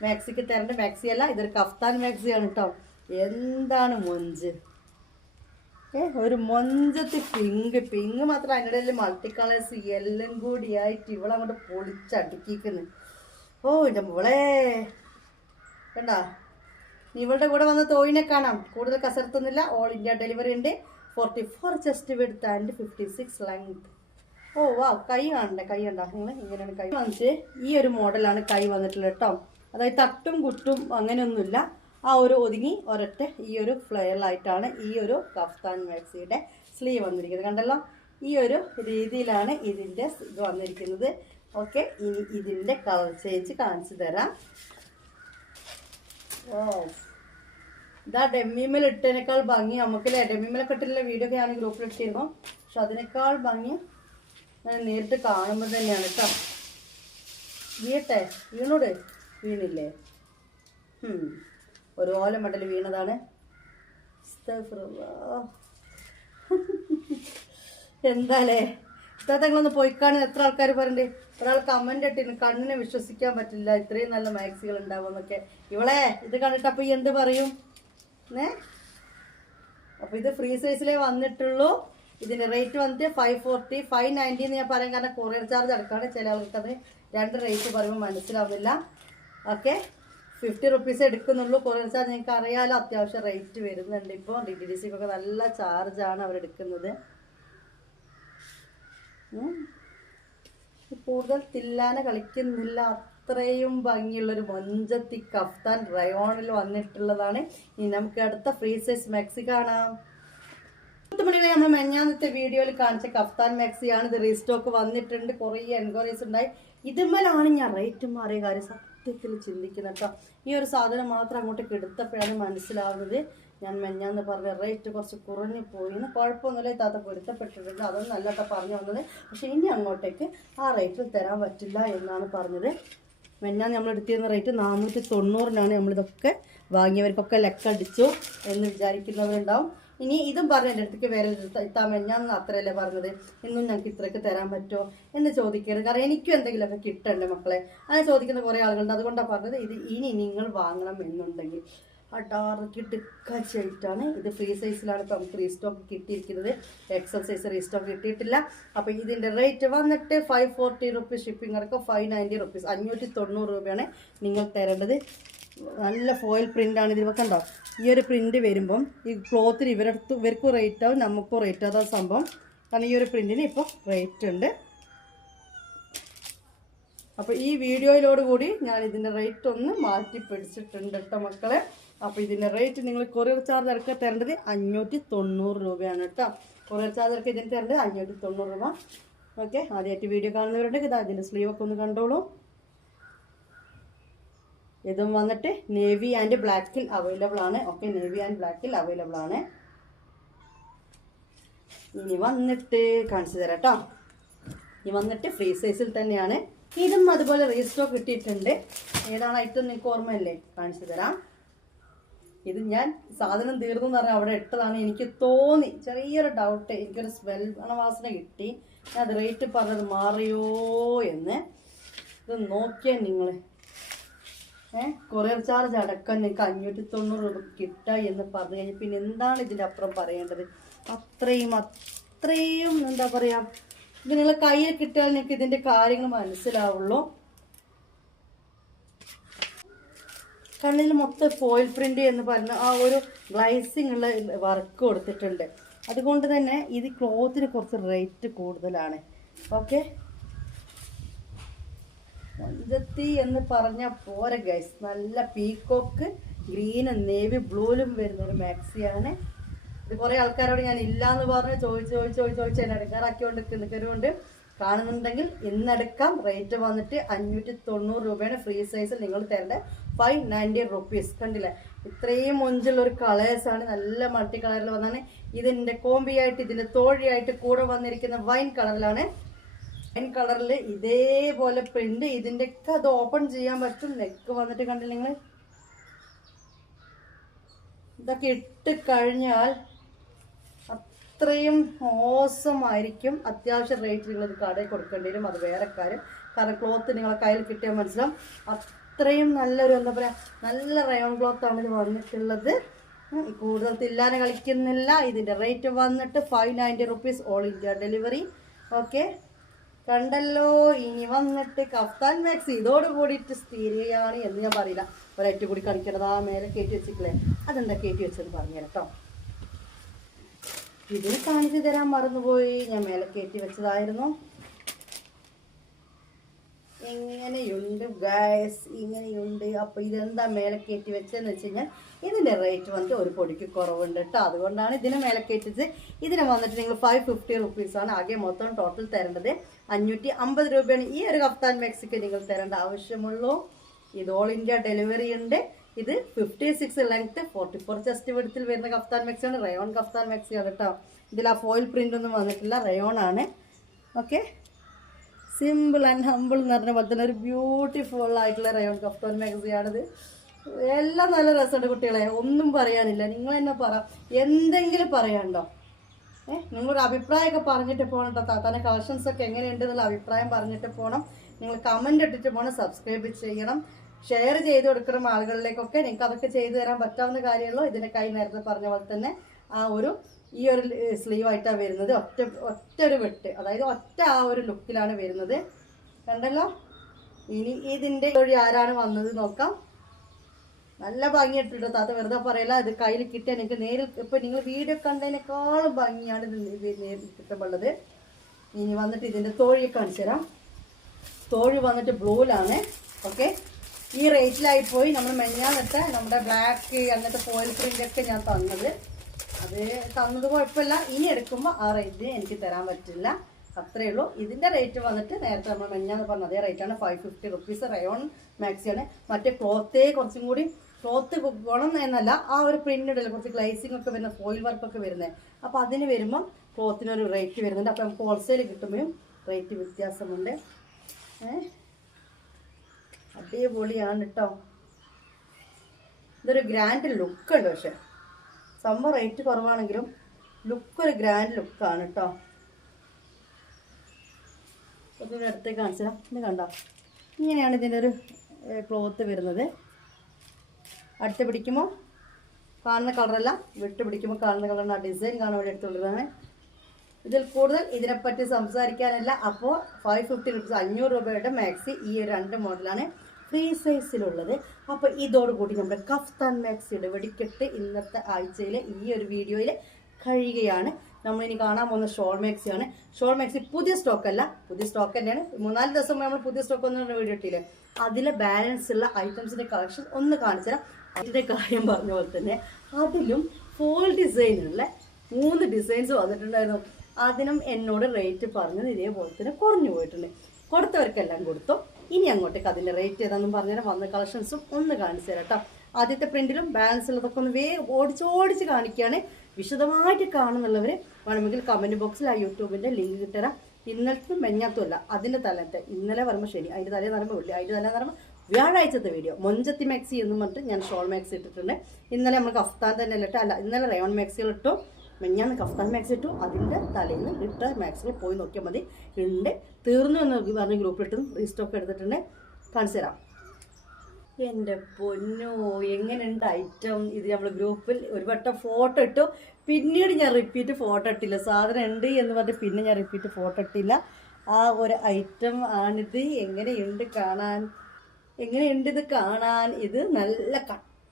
മാക്സിക്ക് തരേണ്ട. മാക്സി അല്ല, ഇതൊരു കഫ്താൻ മാക്സിയാണ് കേട്ടോ. എന്താണ് മൊഞ്ച്, ഒരു മൊഞ്ചത്ത് പിങ്ക് മാത്രം, അതിൻ്റെ ഇടയിൽ മൾട്ടി കളേഴ്സ് എല്ലാം കൂടിയായിട്ട് ഇവളങ്ങോട്ട് പൊളിച്ചടുക്കിക്കുന്നു. ഓ എൻ്റെ മോളെ കണ്ടാ, ഇവളുടെ കൂടെ വന്ന തോയിനെ കാണാം. കൂടുതൽ കസരത്തൊന്നുമില്ല. ഓൾ ഇന്ത്യ ഡെലിവറി ഉണ്ട്. 44 ചെസ്റ്റ് വിഡ്ത്ത് ആൻഡ് 56 ലെങ്ത്. ഓ വാ, കൈ കാണണ്ടേ, കൈ കണ്ടാ നിങ്ങൾ ഇങ്ങനെയാണ് കൈ വാങ്ങിച്ച്. ഈ ഒരു മോഡലാണ് കൈ വന്നിട്ടുള്ളത് കേട്ടോ. അതായത് തട്ടും കുട്ടും അങ്ങനെയൊന്നുമില്ല. ആ ഒരു ഒതുങ്ങി ഒരൊറ്റ ഈ ഒരു ഫ്ലെയറിലായിട്ടാണ് ഈ ഒരു കഫ്താൻ മാക്സിയുടെ സ്ലീവ് വന്നിരിക്കുന്നത്. കണ്ടല്ലോ, ഈ ഒരു രീതിയിലാണ് ഇതിൻ്റെ ഇത് വന്നിരിക്കുന്നത്. ഓക്കെ, ഇനി ഇതിൻ്റെ കളർ ചേഞ്ച് കാണിച്ചു തരാം. ഓ, ഇതാ ഡെമ്മിമേൽ ഇട്ടതിനേക്കാൾ ഭംഗി നമുക്കല്ലേ. ഡെമ്മിമേലൊക്കെ ഇട്ടിട്ടുള്ള വീഡിയോ ഒക്കെ ഞാൻ ഗ്രൂപ്പിൽ ഇട്ടിരുന്നു. പക്ഷെ അതിനേക്കാൾ ഭംഗി ഞാൻ നേരിട്ട് കാണുമ്പോൾ തന്നെയാണ് കേട്ടോ. വീട്ടെ വീണോട് വീണില്ലേ? ഒരു ഓല മണ്ടൽ വീണതാണ്. എന്താലേ ഇത്തങ്ങളൊന്ന് പോയിക്കാണ്. എത്ര ആൾക്കാർ പറഞ്ഞിട്ട്, ഒരാൾ കമന്റ് ഇട്ടിരുന്നു കണ്ണിനെ വിശ്വസിക്കാൻ പറ്റില്ല, ഇത്രയും നല്ല മാക്സികൾ ഉണ്ടാവുമെന്നൊക്കെ. ഇവളെ ഇത് കണ്ടിട്ട് അപ്പോൾ എന്ത് പറയും? അപ്പോൾ ഇത് ഫ്രീ സൈസിലേ വന്നിട്ടുള്ളൂ. ഇതിൻ്റെ റേറ്റ് വന്നിട്ട് 540, 590 എന്ന് ഞാൻ പറയാം, കാരണം കൊറിയർ ചാർജ് അടക്കാണ്. ചില ആൾക്ക് അത് രണ്ട് റേറ്റ് പറയുമ്പോൾ മനസ്സിലാവുന്നില്ല. ഓക്കെ, 50 റുപ്പീസ് എടുക്കുന്നുള്ളൂ. കൊറിയർ ചാർജ് നിങ്ങൾക്ക് അറിയാമല്ലോ, അത്യാവശ്യം റേറ്റ് വരുന്നുണ്ട്. ഇപ്പോൾ DTDCക്കൊക്കെ നല്ല ചാർജാണ് അവരെടുക്കുന്നത്. കൂടുതൽ തില്ലാന കളിക്കുന്നില്ല. അത്രയും ഭംഗിയുള്ളൊരു മൊഞ്ചത്തി കഫ്താൻ റയോണിൽ വന്നിട്ടുള്ളതാണ്. ഇനി നമുക്ക് അടുത്ത ഫ്രീ സൈസ് മാക്സി കാണാം. മണികളെ നമ്മൾ മെഞ്ഞാന്നത്തെ വീഡിയോയിൽ കാണിച്ച കഫ്താൻ മാക്സിയാണ്. ഇത് റീസ്റ്റോക്ക് വന്നിട്ടുണ്ട്. കുറേ എൻക്വയറീസ് ഉണ്ടായി. ഇതുമ്മലാണ് ഞാൻ റേറ്റ് മാറിയ കാര്യം സത്യത്തിൽ ചിന്തിക്കുന്നത് കേട്ടോ. ഈ ഒരു സാധനം മാത്രം അങ്ങോട്ടേക്ക് എടുത്തപ്പോഴാണ് മനസ്സിലാവുന്നത്. ഞാൻ മെഞ്ഞാന്ന് പറഞ്ഞ റേറ്റ് കുറച്ച് കുറഞ്ഞു പോയിന്ന്. കുഴപ്പമൊന്നുമില്ല, താത്ത പൊരുത്തപ്പെട്ടിട്ടുണ്ട്. അതൊന്നും അല്ല കേട്ടോ പറഞ്ഞു വന്നത്. പക്ഷെ ഇനി അങ്ങോട്ടേക്ക് ആ റേറ്റിൽ തരാൻ പറ്റില്ല എന്നാണ് പറഞ്ഞത്. മെഞ്ഞാന്ന് നമ്മൾ എടുത്തിരുന്ന റേറ്റ് 490 നമ്മളിതൊക്കെ വാങ്ങിയവർക്കൊക്കെ ലെക്കടിച്ചു എന്ന് വിചാരിക്കുന്നവരുണ്ടാവും. ഇനി ഇതും പറഞ്ഞ എൻ്റെ അടുത്തേക്ക് വേറെ ഇത്താ മെഞ്ഞാന്ന് അത്രയല്ലേ പറഞ്ഞത്, ഇന്നും ഞങ്ങൾക്ക് ഇത്രയൊക്കെ തരാൻ പറ്റുമോ എന്ന് ചോദിക്കരുത്. കാരണം എനിക്കും എന്തെങ്കിലുമൊക്കെ കിട്ടണ്ടേ മക്കളെ. അങ്ങനെ ചോദിക്കുന്ന കുറേ ആളുകളുണ്ട്. അതുകൊണ്ടാണ് പറഞ്ഞത് ഇത് ഇനി നിങ്ങൾ വാങ്ങണം എന്നുണ്ടെങ്കിൽ ഡാർക്ക് ഡിക്കാച്ചായിട്ടാണ്. ഇത് ഫ്രീ സൈസിലാണ് ഇപ്പം നമുക്ക് റീസ്റ്റോക്ക് കിട്ടിയിരിക്കുന്നത്. എക്സൽ സൈസ് റീസ്റ്റോക്ക് കിട്ടിയിട്ടില്ല. അപ്പോൾ ഇതിൻ്റെ റേറ്റ് വന്നിട്ട് 540 റുപ്പീസ് ഷിപ്പിംഗ് അടക്കം 590 റുപ്പീസ്, 590 രൂപയാണ് നിങ്ങൾ തരേണ്ടത്. നല്ല ഫോയിൽ പ്രിൻ്റാണ് ഇതിൽ. കണ്ടോ, ഈ ഒരു പ്രിൻ്റ് വരുമ്പം ഈ ക്ലോത്തിന് ഇവർക്കും റേറ്റ് ആവും, നമുക്കും റേറ്റ് അതാണ് സംഭവം. കാരണം ഈ ഒരു പ്രിൻറ്റിന് ഇപ്പോൾ റേറ്റ് ഉണ്ട്. അപ്പോൾ ഈ വീഡിയോയിലോടുകൂടി ഞാൻ ഇതിൻ്റെ റേറ്റ് ഒന്ന് മാറ്റി പിടിച്ചിട്ടുണ്ട് കേട്ടോ മക്കളെ. അപ്പോൾ ഇതിൻ്റെ റേറ്റ് നിങ്ങൾ കൊറിയർ ചാർജ് അടക്കം തരേണ്ടത് 590 രൂപയാണ് കേട്ടോ. കൊറിയർ ചാർജ് അടക്കം ഇതിന് തരേണ്ടത് 590 രൂപ. ഓക്കെ, ആദ്യമായിട്ട് വീഡിയോ കാണുന്നവരുണ്ടെങ്കിൽ ഇതാ ഇതിൻ്റെ സ്ലീവൊക്കെ ഒന്ന് കണ്ടോളൂ. ഇതും വന്നിട്ട് നേവി ആൻഡ് ബ്ലാക്കിൽ അവൈലബിൾ ആണ്. ഓക്കെ, നേവി ആൻഡ് ബ്ലാക്കിൽ അവൈലബിൾ ആണ്. ഇനി വന്നിട്ട് കാണിച്ചു തരാം കേട്ടോ. ഇനി വന്നിട്ട് ഫ്രീ സൈസിൽ തന്നെയാണ്. ഇതും അതുപോലെ റീസ്റ്റോക്ക് കിട്ടിയിട്ടുണ്ട്. ഏതാണ് ഐറ്റം നിങ്ങൾക്ക് ഓർമ്മയില്ലേ? കാണിച്ചു തരാം. ഇത് ഞാൻ സാധനം തീർന്നു എന്ന് പറഞ്ഞാൽ അവിടെ ഇട്ടതാണ്. എനിക്ക് തോന്നി ചെറിയൊരു ഡൗട്ട്, എനിക്കൊരു സ്മെൽ വാസന കിട്ടി. ഞാൻ അത് റേറ്റ് പറഞ്ഞത് മാറിയോ എന്ന്. ഇത് നോക്കിയാൽ നിങ്ങൾ കൊറിയർ ചാർജ് അടക്കം നിങ്ങൾക്ക് 590 രൂപ കിട്ടുക എന്ന് പറഞ്ഞു കഴിഞ്ഞാൽ പിന്നെ എന്താണ് ഇതിൻ്റെ അപ്പുറം പറയേണ്ടത്? അത്രയും എന്താ പറയുക, ഇത് നിങ്ങളെ കയ്യിൽ കിട്ടിയാൽ നിങ്ങൾക്ക് ഇതിൻ്റെ കാര്യങ്ങൾ മനസ്സിലാവുള്ളൂ. കണ്ണിൽ മൊത്തം ഫോയിൽ പ്രിൻ്റ് എന്ന് പറഞ്ഞ ആ ഒരു ഗ്ലൈസിങ് ഉള്ള വർക്ക് കൊടുത്തിട്ടുണ്ട്. അതുകൊണ്ട് തന്നെ ഇത് ക്ലോത്തിന് കുറച്ച് റേറ്റ് കൂടുതലാണ്. ഓക്കെ, മൊഞ്ചത്തി എന്ന് പറഞ്ഞാൽ പോരെ ഗൈസ്, നല്ല പീക്കോക്ക് ഗ്രീനും നേവി ബ്ലൂവിലും വരുന്നൊരു മാക്സിയാണ് ഇത്. കുറേ ആൾക്കാരോട് ഞാൻ ഇല്ലയെന്ന് പറഞ്ഞ് ചോദിച്ച് എന്നെ എടുക്കാറാക്കിക്കൊണ്ട് നിൽക്കുന്നവരുണ്ട്. കാണുന്നുണ്ടെങ്കിൽ ഇന്നെടുക്കാം. റേറ്റ് വന്നിട്ട് 590 രൂപയാണ്. ഫ്രീ സൈസിൽ നിങ്ങൾ തരേണ്ട 590 റുപ്പീസ്. കണ്ടില്ലേ, ഇത്രയും മൊഞ്ചുള്ളൊരു കളേഴ്സാണ്. നല്ല മൾട്ടി കളറിൽ വന്നാണ്. ഇതിൻ്റെ കോമ്പിയായിട്ട് ഇതിൻ്റെ തോഴിയായിട്ട് കൂടെ വന്നിരിക്കുന്ന വൈൻ കളറിലാണ്. വൈൻ കളറിൽ ഇതേപോലെ പ്രിന്റ്. ഇതിൻ്റെയൊക്കെ അത് ഓപ്പൺ ചെയ്യാൻ പറ്റും. നെക്ക് വന്നിട്ട് കണ്ടില്ല നിങ്ങൾ, ഇതൊക്കെ ഇട്ട് കഴിഞ്ഞാൽ അത്രയും മോശമായിരിക്കും. അത്യാവശ്യം റേറ്റ് നിങ്ങൾ ഇത് കടയിൽ കൊടുക്കേണ്ടി വരും, അത് വേറെ കാര്യം. കാരണം ക്ലോത്ത് നിങ്ങളെ കയ്യിൽ കിട്ടിയാൽ മനസ്സിലാവും. അത്രയും നല്ലൊരു എന്താ പറയുക, നല്ല റയോൺ ക്ലോത്താണ് ഇത് വന്നിട്ടുള്ളത്. കൂടുതൽ തില്ലാനെ കളിക്കുന്നില്ല. ഇതിൻ്റെ റേറ്റ് വന്നിട്ട് 590 rupees, all India delivery. Okay, കണ്ടല്ലോ. ഇനി വന്നിട്ട് കഫ്താൻ മാക്സി. ഇതോട് കൂടിയിട്ട് സ്ഥിരയാണ് എന്ന് ഞാൻ പറയില്ല. ഒരേറ്റ് കൂടി കളിക്കണത് ആ മേലെ കയറ്റി വെച്ചിട്ടില്ലേ, അതെന്താ കയറ്റി വെച്ചത് പറഞ്ഞു കേട്ടോ. ഇതിന് കാണിച്ചു തരാൻ മറന്നുപോയി, ഞാൻ മേലെ കയറ്റി വെച്ചതായിരുന്നു. എങ്ങനെയുണ്ട് ഗൈസ്, ഇങ്ങനെയുണ്ട്. അപ്പോൾ ഇതെന്താ മേലെ കയറ്റി വെച്ചതെന്ന് വെച്ച് കഴിഞ്ഞാൽ ഇതിൻ്റെ റേറ്റ് വന്നിട്ട് ഒരു പൊടിക്ക് കുറവുണ്ട് കേട്ടോ. അതുകൊണ്ടാണ് ഇതിനെ മേലെ കയറ്റിച്ച്. ഇതിന് വന്നിട്ട് നിങ്ങൾ 550 റുപ്പീസാണ് ആകെ മൊത്തം ടോട്ടൽ തരേണ്ടത്. 550 രൂപയാണ് ഈ ഒരു കഫ്താൻ മാക്സിക്ക് നിങ്ങൾ തരേണ്ട ആവശ്യമുള്ളൂ. ഇത് ഓൾ ഇന്ത്യ ഡെലിവറി ഉണ്ട്. ഇത് 56 ലെങ്ത് 44 ചെസ്റ്റ് വിഡ്ത്തിൽ വരുന്ന കഫ്താൻ മാക്സിയാണ്. റയോൺ കഫ്താൻ മാക്സിയാണ് കേട്ടോ. ഇതിൽ ആ ഫോയിൽ പ്രിന്റ് ഒന്നും വന്നിട്ടില്ല, റയോൺ ആണ്. ഓക്കെ, സിമ്പിൾ ആൻഡ് ഹമ്പിൾ എന്ന് പറഞ്ഞ പോലെ തന്നെ ഒരു ബ്യൂട്ടിഫുൾ ആയിട്ടുള്ള റയോൺ കഫ്താൻ മാക്സിയാണിത്. എല്ലാം നല്ല രസമുണ്ട് കുട്ടികളെ, ഒന്നും പറയാനില്ല. നിങ്ങൾ തന്നെ പറ, എന്തെങ്കിലും പറയാനുണ്ടോ? നിങ്ങളൊരു അഭിപ്രായമൊക്കെ പറഞ്ഞിട്ട് പോകണം കേട്ടോ. താത്താൻ്റെ കളക്ഷൻസ് ഒക്കെ എങ്ങനെയുണ്ട് എന്നുള്ള അഭിപ്രായം പറഞ്ഞിട്ട് പോകണം. നിങ്ങൾ കമൻ്റ് ഇട്ടിട്ട് പോകണം, സബ്സ്ക്രൈബ് ചെയ്യണം, ഷെയർ ചെയ്ത് കൊടുക്കണം ആളുകളിലേക്കൊക്കെ. നിങ്ങൾക്ക് അതൊക്കെ ചെയ്തു തരാൻ പറ്റാവുന്ന കാര്യമുള്ളൂ. ഇതിൻ്റെ കൈ നേരത്തെ പറഞ്ഞ പോലെ തന്നെ ഈ ഒരു സ്ലീവ് ആയിട്ടാണ് വരുന്നത്. ഒറ്റ ഒരു വെട്ട്, അതായത് ഒറ്റ ആ ഒരു ലുക്കിലാണ് വരുന്നത്. കണ്ടല്ലോ. ഇനി ഇതിൻ്റെ വഴി ആരാണ് വന്നത് നോക്കാം. നല്ല ഭംഗിയിട്ടിട്ടോ താത്ത, വെറുതെ പറയല. ഇത് കയ്യിൽ കിട്ടിയാൽ എനിക്ക് നേരിൽ ഇപ്പം നിങ്ങൾ വീഡിയോ കണ്ടതിനേക്കാളും ഭംഗിയാണ് ഇത് നേരിൽ കിട്ടുമ്പോഴുള്ളത്. ഇനി വന്നിട്ട് ഇതിൻ്റെ തോഴി കാണിച്ചു തരാം. തോഴി വന്നിട്ട് ബ്ലൂവിലാണ്. ഓക്കെ, ഈ റേറ്റിലായിപ്പോയി. നമ്മൾ മെഞ്ഞാന്നിട്ട് നമ്മുടെ ബ്ലാക്ക് അങ്ങനത്തെ ഫോയിൽ പ്രിൻ്റൊക്കെ ഞാൻ തന്നത്. അത് തന്നത് കുഴപ്പമില്ല. ഇനി എടുക്കുമ്പോൾ ആ റേറ്റിന് എനിക്ക് തരാൻ പറ്റില്ല, അത്രയേ ഉള്ളൂ. ഇതിൻ്റെ റേറ്റ് വന്നിട്ട് നേരത്തെ നമ്മൾ മെഞ്ഞാന്ന് പറഞ്ഞ അതേ റേറ്റാണ്, 550 റുപ്പീസ്. റയോൺ മാക്സിയാണ്. മറ്റേ ക്ലോത്തേ കുറച്ചും കൂടി ക്ലോത്ത് ഗുണം എന്നല്ല, ആ ഒരു പ്രിൻ്റ് ഉണ്ടല്ലോ, കുറച്ച് ഗ്ലൈസിംഗ് ഒക്കെ വരുന്ന ഫോയിൽ വർക്കൊക്കെ വരുന്നത്. അപ്പോൾ അതിന് വരുമ്പം ക്ലോത്തിനൊരു റേറ്റ് വരുന്നുണ്ട്. അപ്പോൾ നമുക്ക് ഹോൾസെയിൽ കിട്ടുമ്പോഴും റേറ്റ് വ്യത്യാസമുണ്ട്. അടിപൊളിയാണ് കേട്ടോ. ഇതൊരു ഗ്രാൻഡ് ലുക്കുണ്ട്. പക്ഷെ സംഭവം റേറ്റ് കുറവാണെങ്കിലും ലുക്കൊരു ഗ്രാൻഡ് ലുക്കാണ് കേട്ടോ. അതിൻ്റെ അടുത്തേക്ക് കാണിച്ചു തരാം. ഇത് കണ്ടോ, ഇങ്ങനെയാണ് ഇതിൻ്റെ ഒരു ക്ലോത്ത് വരുന്നത്. അടുത്ത് പിടിക്കുമ്പോൾ കാണുന്ന കളറല്ല, വിട്ട് പിടിക്കുമ്പോൾ കാണുന്ന കളറിന് ആ ഡിസൈൻ കാണാൻ വേണ്ടി എടുത്തുകൊണ്ടിരുന്നതാണ്. ഇതിൽ കൂടുതൽ ഇതിനെപ്പറ്റി സംസാരിക്കാനല്ല. അപ്പോൾ 550 റുപ്പീസ്, 500 രൂപയുടെ മാക്സി ഈ ഒരു 2 മോഡലാണ് ഫ്രീ സൈസിലുള്ളത്. അപ്പോൾ ഇതോടുകൂടി നമ്മുടെ കഫ്താൻ മാക്സിയുടെ വെടിക്കെട്ട് ഇന്നത്തെ ആഴ്ചയിലെ ഈ ഒരു വീഡിയോയിൽ കഴിയുകയാണ്. നമ്മളിനി കാണാൻ പോകുന്ന ഷോൾ മാക്സിയാണ്. ഷോൾ മാക്സി പുതിയ സ്റ്റോക്കല്ല, പുതിയ സ്റ്റോക്ക് തന്നെയാണ്. 3-4 ദിവസം നമ്മൾ പുതിയ സ്റ്റോക്ക് ഒന്നും വീഡിയോ ഇട്ടില്ലേ. അതിലെ ബാലൻസ് ഉള്ള ഐറ്റംസിൻ്റെ കളക്ഷൻ ഒന്ന് കാണിച്ചു തരാം. അതിൻ്റെ കാര്യം പറഞ്ഞ പോലെ തന്നെ അതിലും ഫോൾ ഡിസൈനുള്ള 3 ഡിസൈൻസ് വന്നിട്ടുണ്ടായിരുന്നു. അതിനും എന്നോട് റേറ്റ് പറഞ്ഞത് ഇതേപോലെ തന്നെ കുറഞ്ഞു പോയിട്ടുണ്ട്. കൊടുത്തവർക്കെല്ലാം കൊടുത്തു. ഇനി അങ്ങോട്ടേക്ക് അതിൻ്റെ റേറ്റ് ഏതാണെന്നും പറഞ്ഞാൽ വന്ന കളക്ഷൻസും ഒന്ന് കാണിച്ചു തരാം കേട്ടോ. ആദ്യത്തെ പ്രിൻറ്റിലും ബാലൻസ് ഉള്ളതൊക്കെ ഒന്ന് ഓടിച്ചോടിച്ച് കാണിക്കുകയാണ്. വിശദമായിട്ട് കാണുന്നുള്ളവർ വേണമെങ്കിൽ കമൻറ്റ് ബോക്സിൽ ആ യൂട്യൂബിൻ്റെ ലിങ്ക് കിട്ടുതരാം. ഇന്നലത്തെ മെഞ്ഞാത്തുമല്ല, അതിൻ്റെ തലേത്തെ, ഇന്നലെ പറയുമ്പോൾ ശനി, അതിൻ്റെ തലേ പറയുമ്പോൾ വെള്ളി, അതിൻ്റെ തലേ പറയുമ്പോൾ വ്യാഴാഴ്ചത്തെ വീഡിയോ മൊഞ്ചത്തി മാക്സി എന്നും പറഞ്ഞിട്ട് ഞാൻ ഷോൾ മാക്സി ഇട്ടിട്ടുണ്ട്. ഇന്നലെ നമ്മൾ കഫ്താൻ തന്നെ അല്ല, ഇന്നലെ റയോൺ മാക്സികൾ ഇട്ടു, മെഞ്ഞാന്ന് കഫ്താൻ മാക്സി ഇട്ടു. അതിൻ്റെ തലേന്ന് ഇട്ട മാക്സിൽ പോയി നോക്കിയാൽ മതി. ഉണ്ട്, തീർന്നു എന്ന് പറഞ്ഞ് ഗ്രൂപ്പിലിട്ടും റീസ്റ്റോക്ക് എടുത്തിട്ടുണ്ട്. കാണിച്ചു തരാം. എൻ്റെ പൊന്നോ, എങ്ങനെയുണ്ട് ഐറ്റം. ഇത് നമ്മൾ ഗ്രൂപ്പിൽ ഒരു വട്ടം ഫോട്ടോ ഇട്ടു, പിന്നീട് ഞാൻ റിപ്പീറ്റ് ഫോട്ടോ ഇട്ടില്ല. സാധനം ഉണ്ട് എന്ന് പറഞ്ഞ് പിന്നെ ഞാൻ റിപ്പീറ്റ് ഫോട്ടോ ഇട്ടില്ല. ആ ഒരു ഐറ്റം ആണിത്. എങ്ങനെയുണ്ട് കാണാൻ, എങ്ങനെയുണ്ട് ഇത് കാണാൻ. ഇത് നല്ല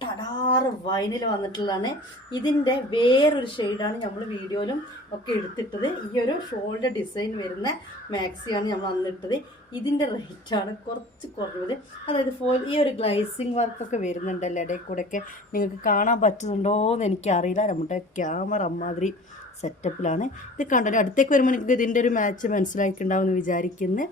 അടാറ് വൈനിൽ വന്നിട്ടുള്ളതാണ്. ഇതിൻ്റെ വേറൊരു ഷെയ്ഡാണ് നമ്മൾ വീഡിയോയിലും ഒക്കെ എടുത്തിട്ടത്. ഈ ഒരു ഷോളിൻ്റെ ഡിസൈൻ വരുന്ന മാക്സിയാണ് നമ്മൾ അന്നിട്ടത്. ഇതിൻ്റെ റേറ്റാണ് കുറച്ച് കുറഞ്ഞത്. അതായത് ഈ ഒരു ഗ്ലൈസിങ് വർക്കൊക്കെ വരുന്നുണ്ടല്ലോ ഇടയിൽ കൂടെയൊക്കെ. നിങ്ങൾക്ക് കാണാൻ പറ്റുന്നുണ്ടോ എന്ന് എനിക്കറിയില്ല. നമ്മുടെ ക്യാമറ അമ്മാതിരി സെറ്റപ്പിലാണ്. ഇത് കണ്ടോ, അടുത്തേക്ക് വരുമ്പോൾ നിങ്ങൾക്ക് ഇതിൻ്റെ ഒരു മാച്ച് മനസ്സിലാക്കിയിട്ടുണ്ടാവുമെന്ന് വിചാരിക്കുന്നു.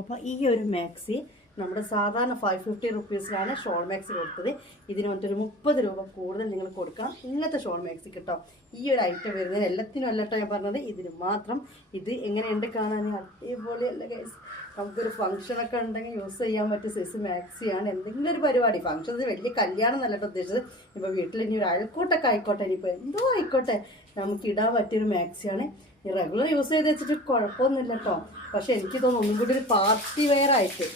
അപ്പോൾ ഈ ഒരു മാക്സി നമ്മുടെ സാധാരണ 550 റുപ്പീസിലാണ് ഷോൾ മാക്സി കൊടുത്തത്. ഇതിന് മറ്റൊരു 30 രൂപ കൂടുതൽ നിങ്ങൾ കൊടുക്കണം ഇങ്ങനത്തെ ഷോൾ മാക്സി കിട്ടാം. ഈ ഒരു ഐറ്റം വരുന്നതിന് എല്ലാത്തിനും അല്ലട്ടോ ഞാൻ പറഞ്ഞത്, ഇതിന് മാത്രം. ഇത് എങ്ങനെയുണ്ട് കാണാൻ? അടിപൊളിയല്ല ഗൈസ്. നമുക്കൊരു ഫംഗ്ഷനൊക്കെ ഉണ്ടെങ്കിൽ യൂസ് ചെയ്യാൻ പറ്റിയ സൈസ് മാക്സിയാണ്. എന്തെങ്കിലും ഒരു പരിപാടി, ഫംഗ്ഷൻസ് വലിയ കല്യാണം എന്നല്ല ഉദ്ദേശിച്ചത്. ഇപ്പോൾ വീട്ടിൽ ഇനി ഒരു അയൽക്കൂട്ടൊക്കെ ആയിക്കോട്ടെ, ഇനിയിപ്പോൾ എന്തോ ആയിക്കോട്ടെ, നമുക്ക് ഇടാൻ പറ്റിയൊരു മാക്സിയാണ്. ഈ റെഗുലർ യൂസ് ചെയ്ത് വെച്ചിട്ട് കുഴപ്പമൊന്നുമില്ല കേട്ടോ. പക്ഷേ എനിക്ക് തോന്നുന്നു ഒന്നും കൂടി ഒരു പാർട്ടി വെയർ ആയിട്ട്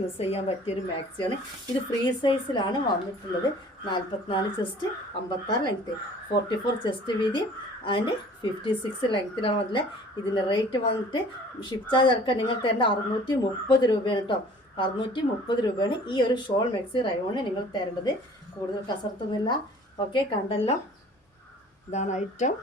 യൂസ് ചെയ്യാൻ പറ്റിയൊരു മാക്സിയാണ്. ഇത് ഫ്രീ സൈസിലാണ് വന്നിട്ടുള്ളത്. 44 ചെസ്റ്റ്, 56 ലെങ്ത്ത്, 44 ചെസ്റ്റ് വീതി ആൻഡ് 56 ലെങ്ത്തിലാണ് വന്നില്ല. ഇതിൻ്റെ റേറ്റ് വന്നിട്ട് ഷിപ്പ് ചാർജ് അടക്കം നിങ്ങൾ തരേണ്ട 630 രൂപയാണ് കേട്ടോ. 630 രൂപയാണ് ഈ ഒരു ഷോൾ മാക്സി റയോണിന് നിങ്ങൾ തരേണ്ടത്. കൂടുതൽ കസർത്തൊന്നുമില്ല. ഓക്കെ, കണ്ടല്ലോ, ഇതാണ് ഐറ്റം.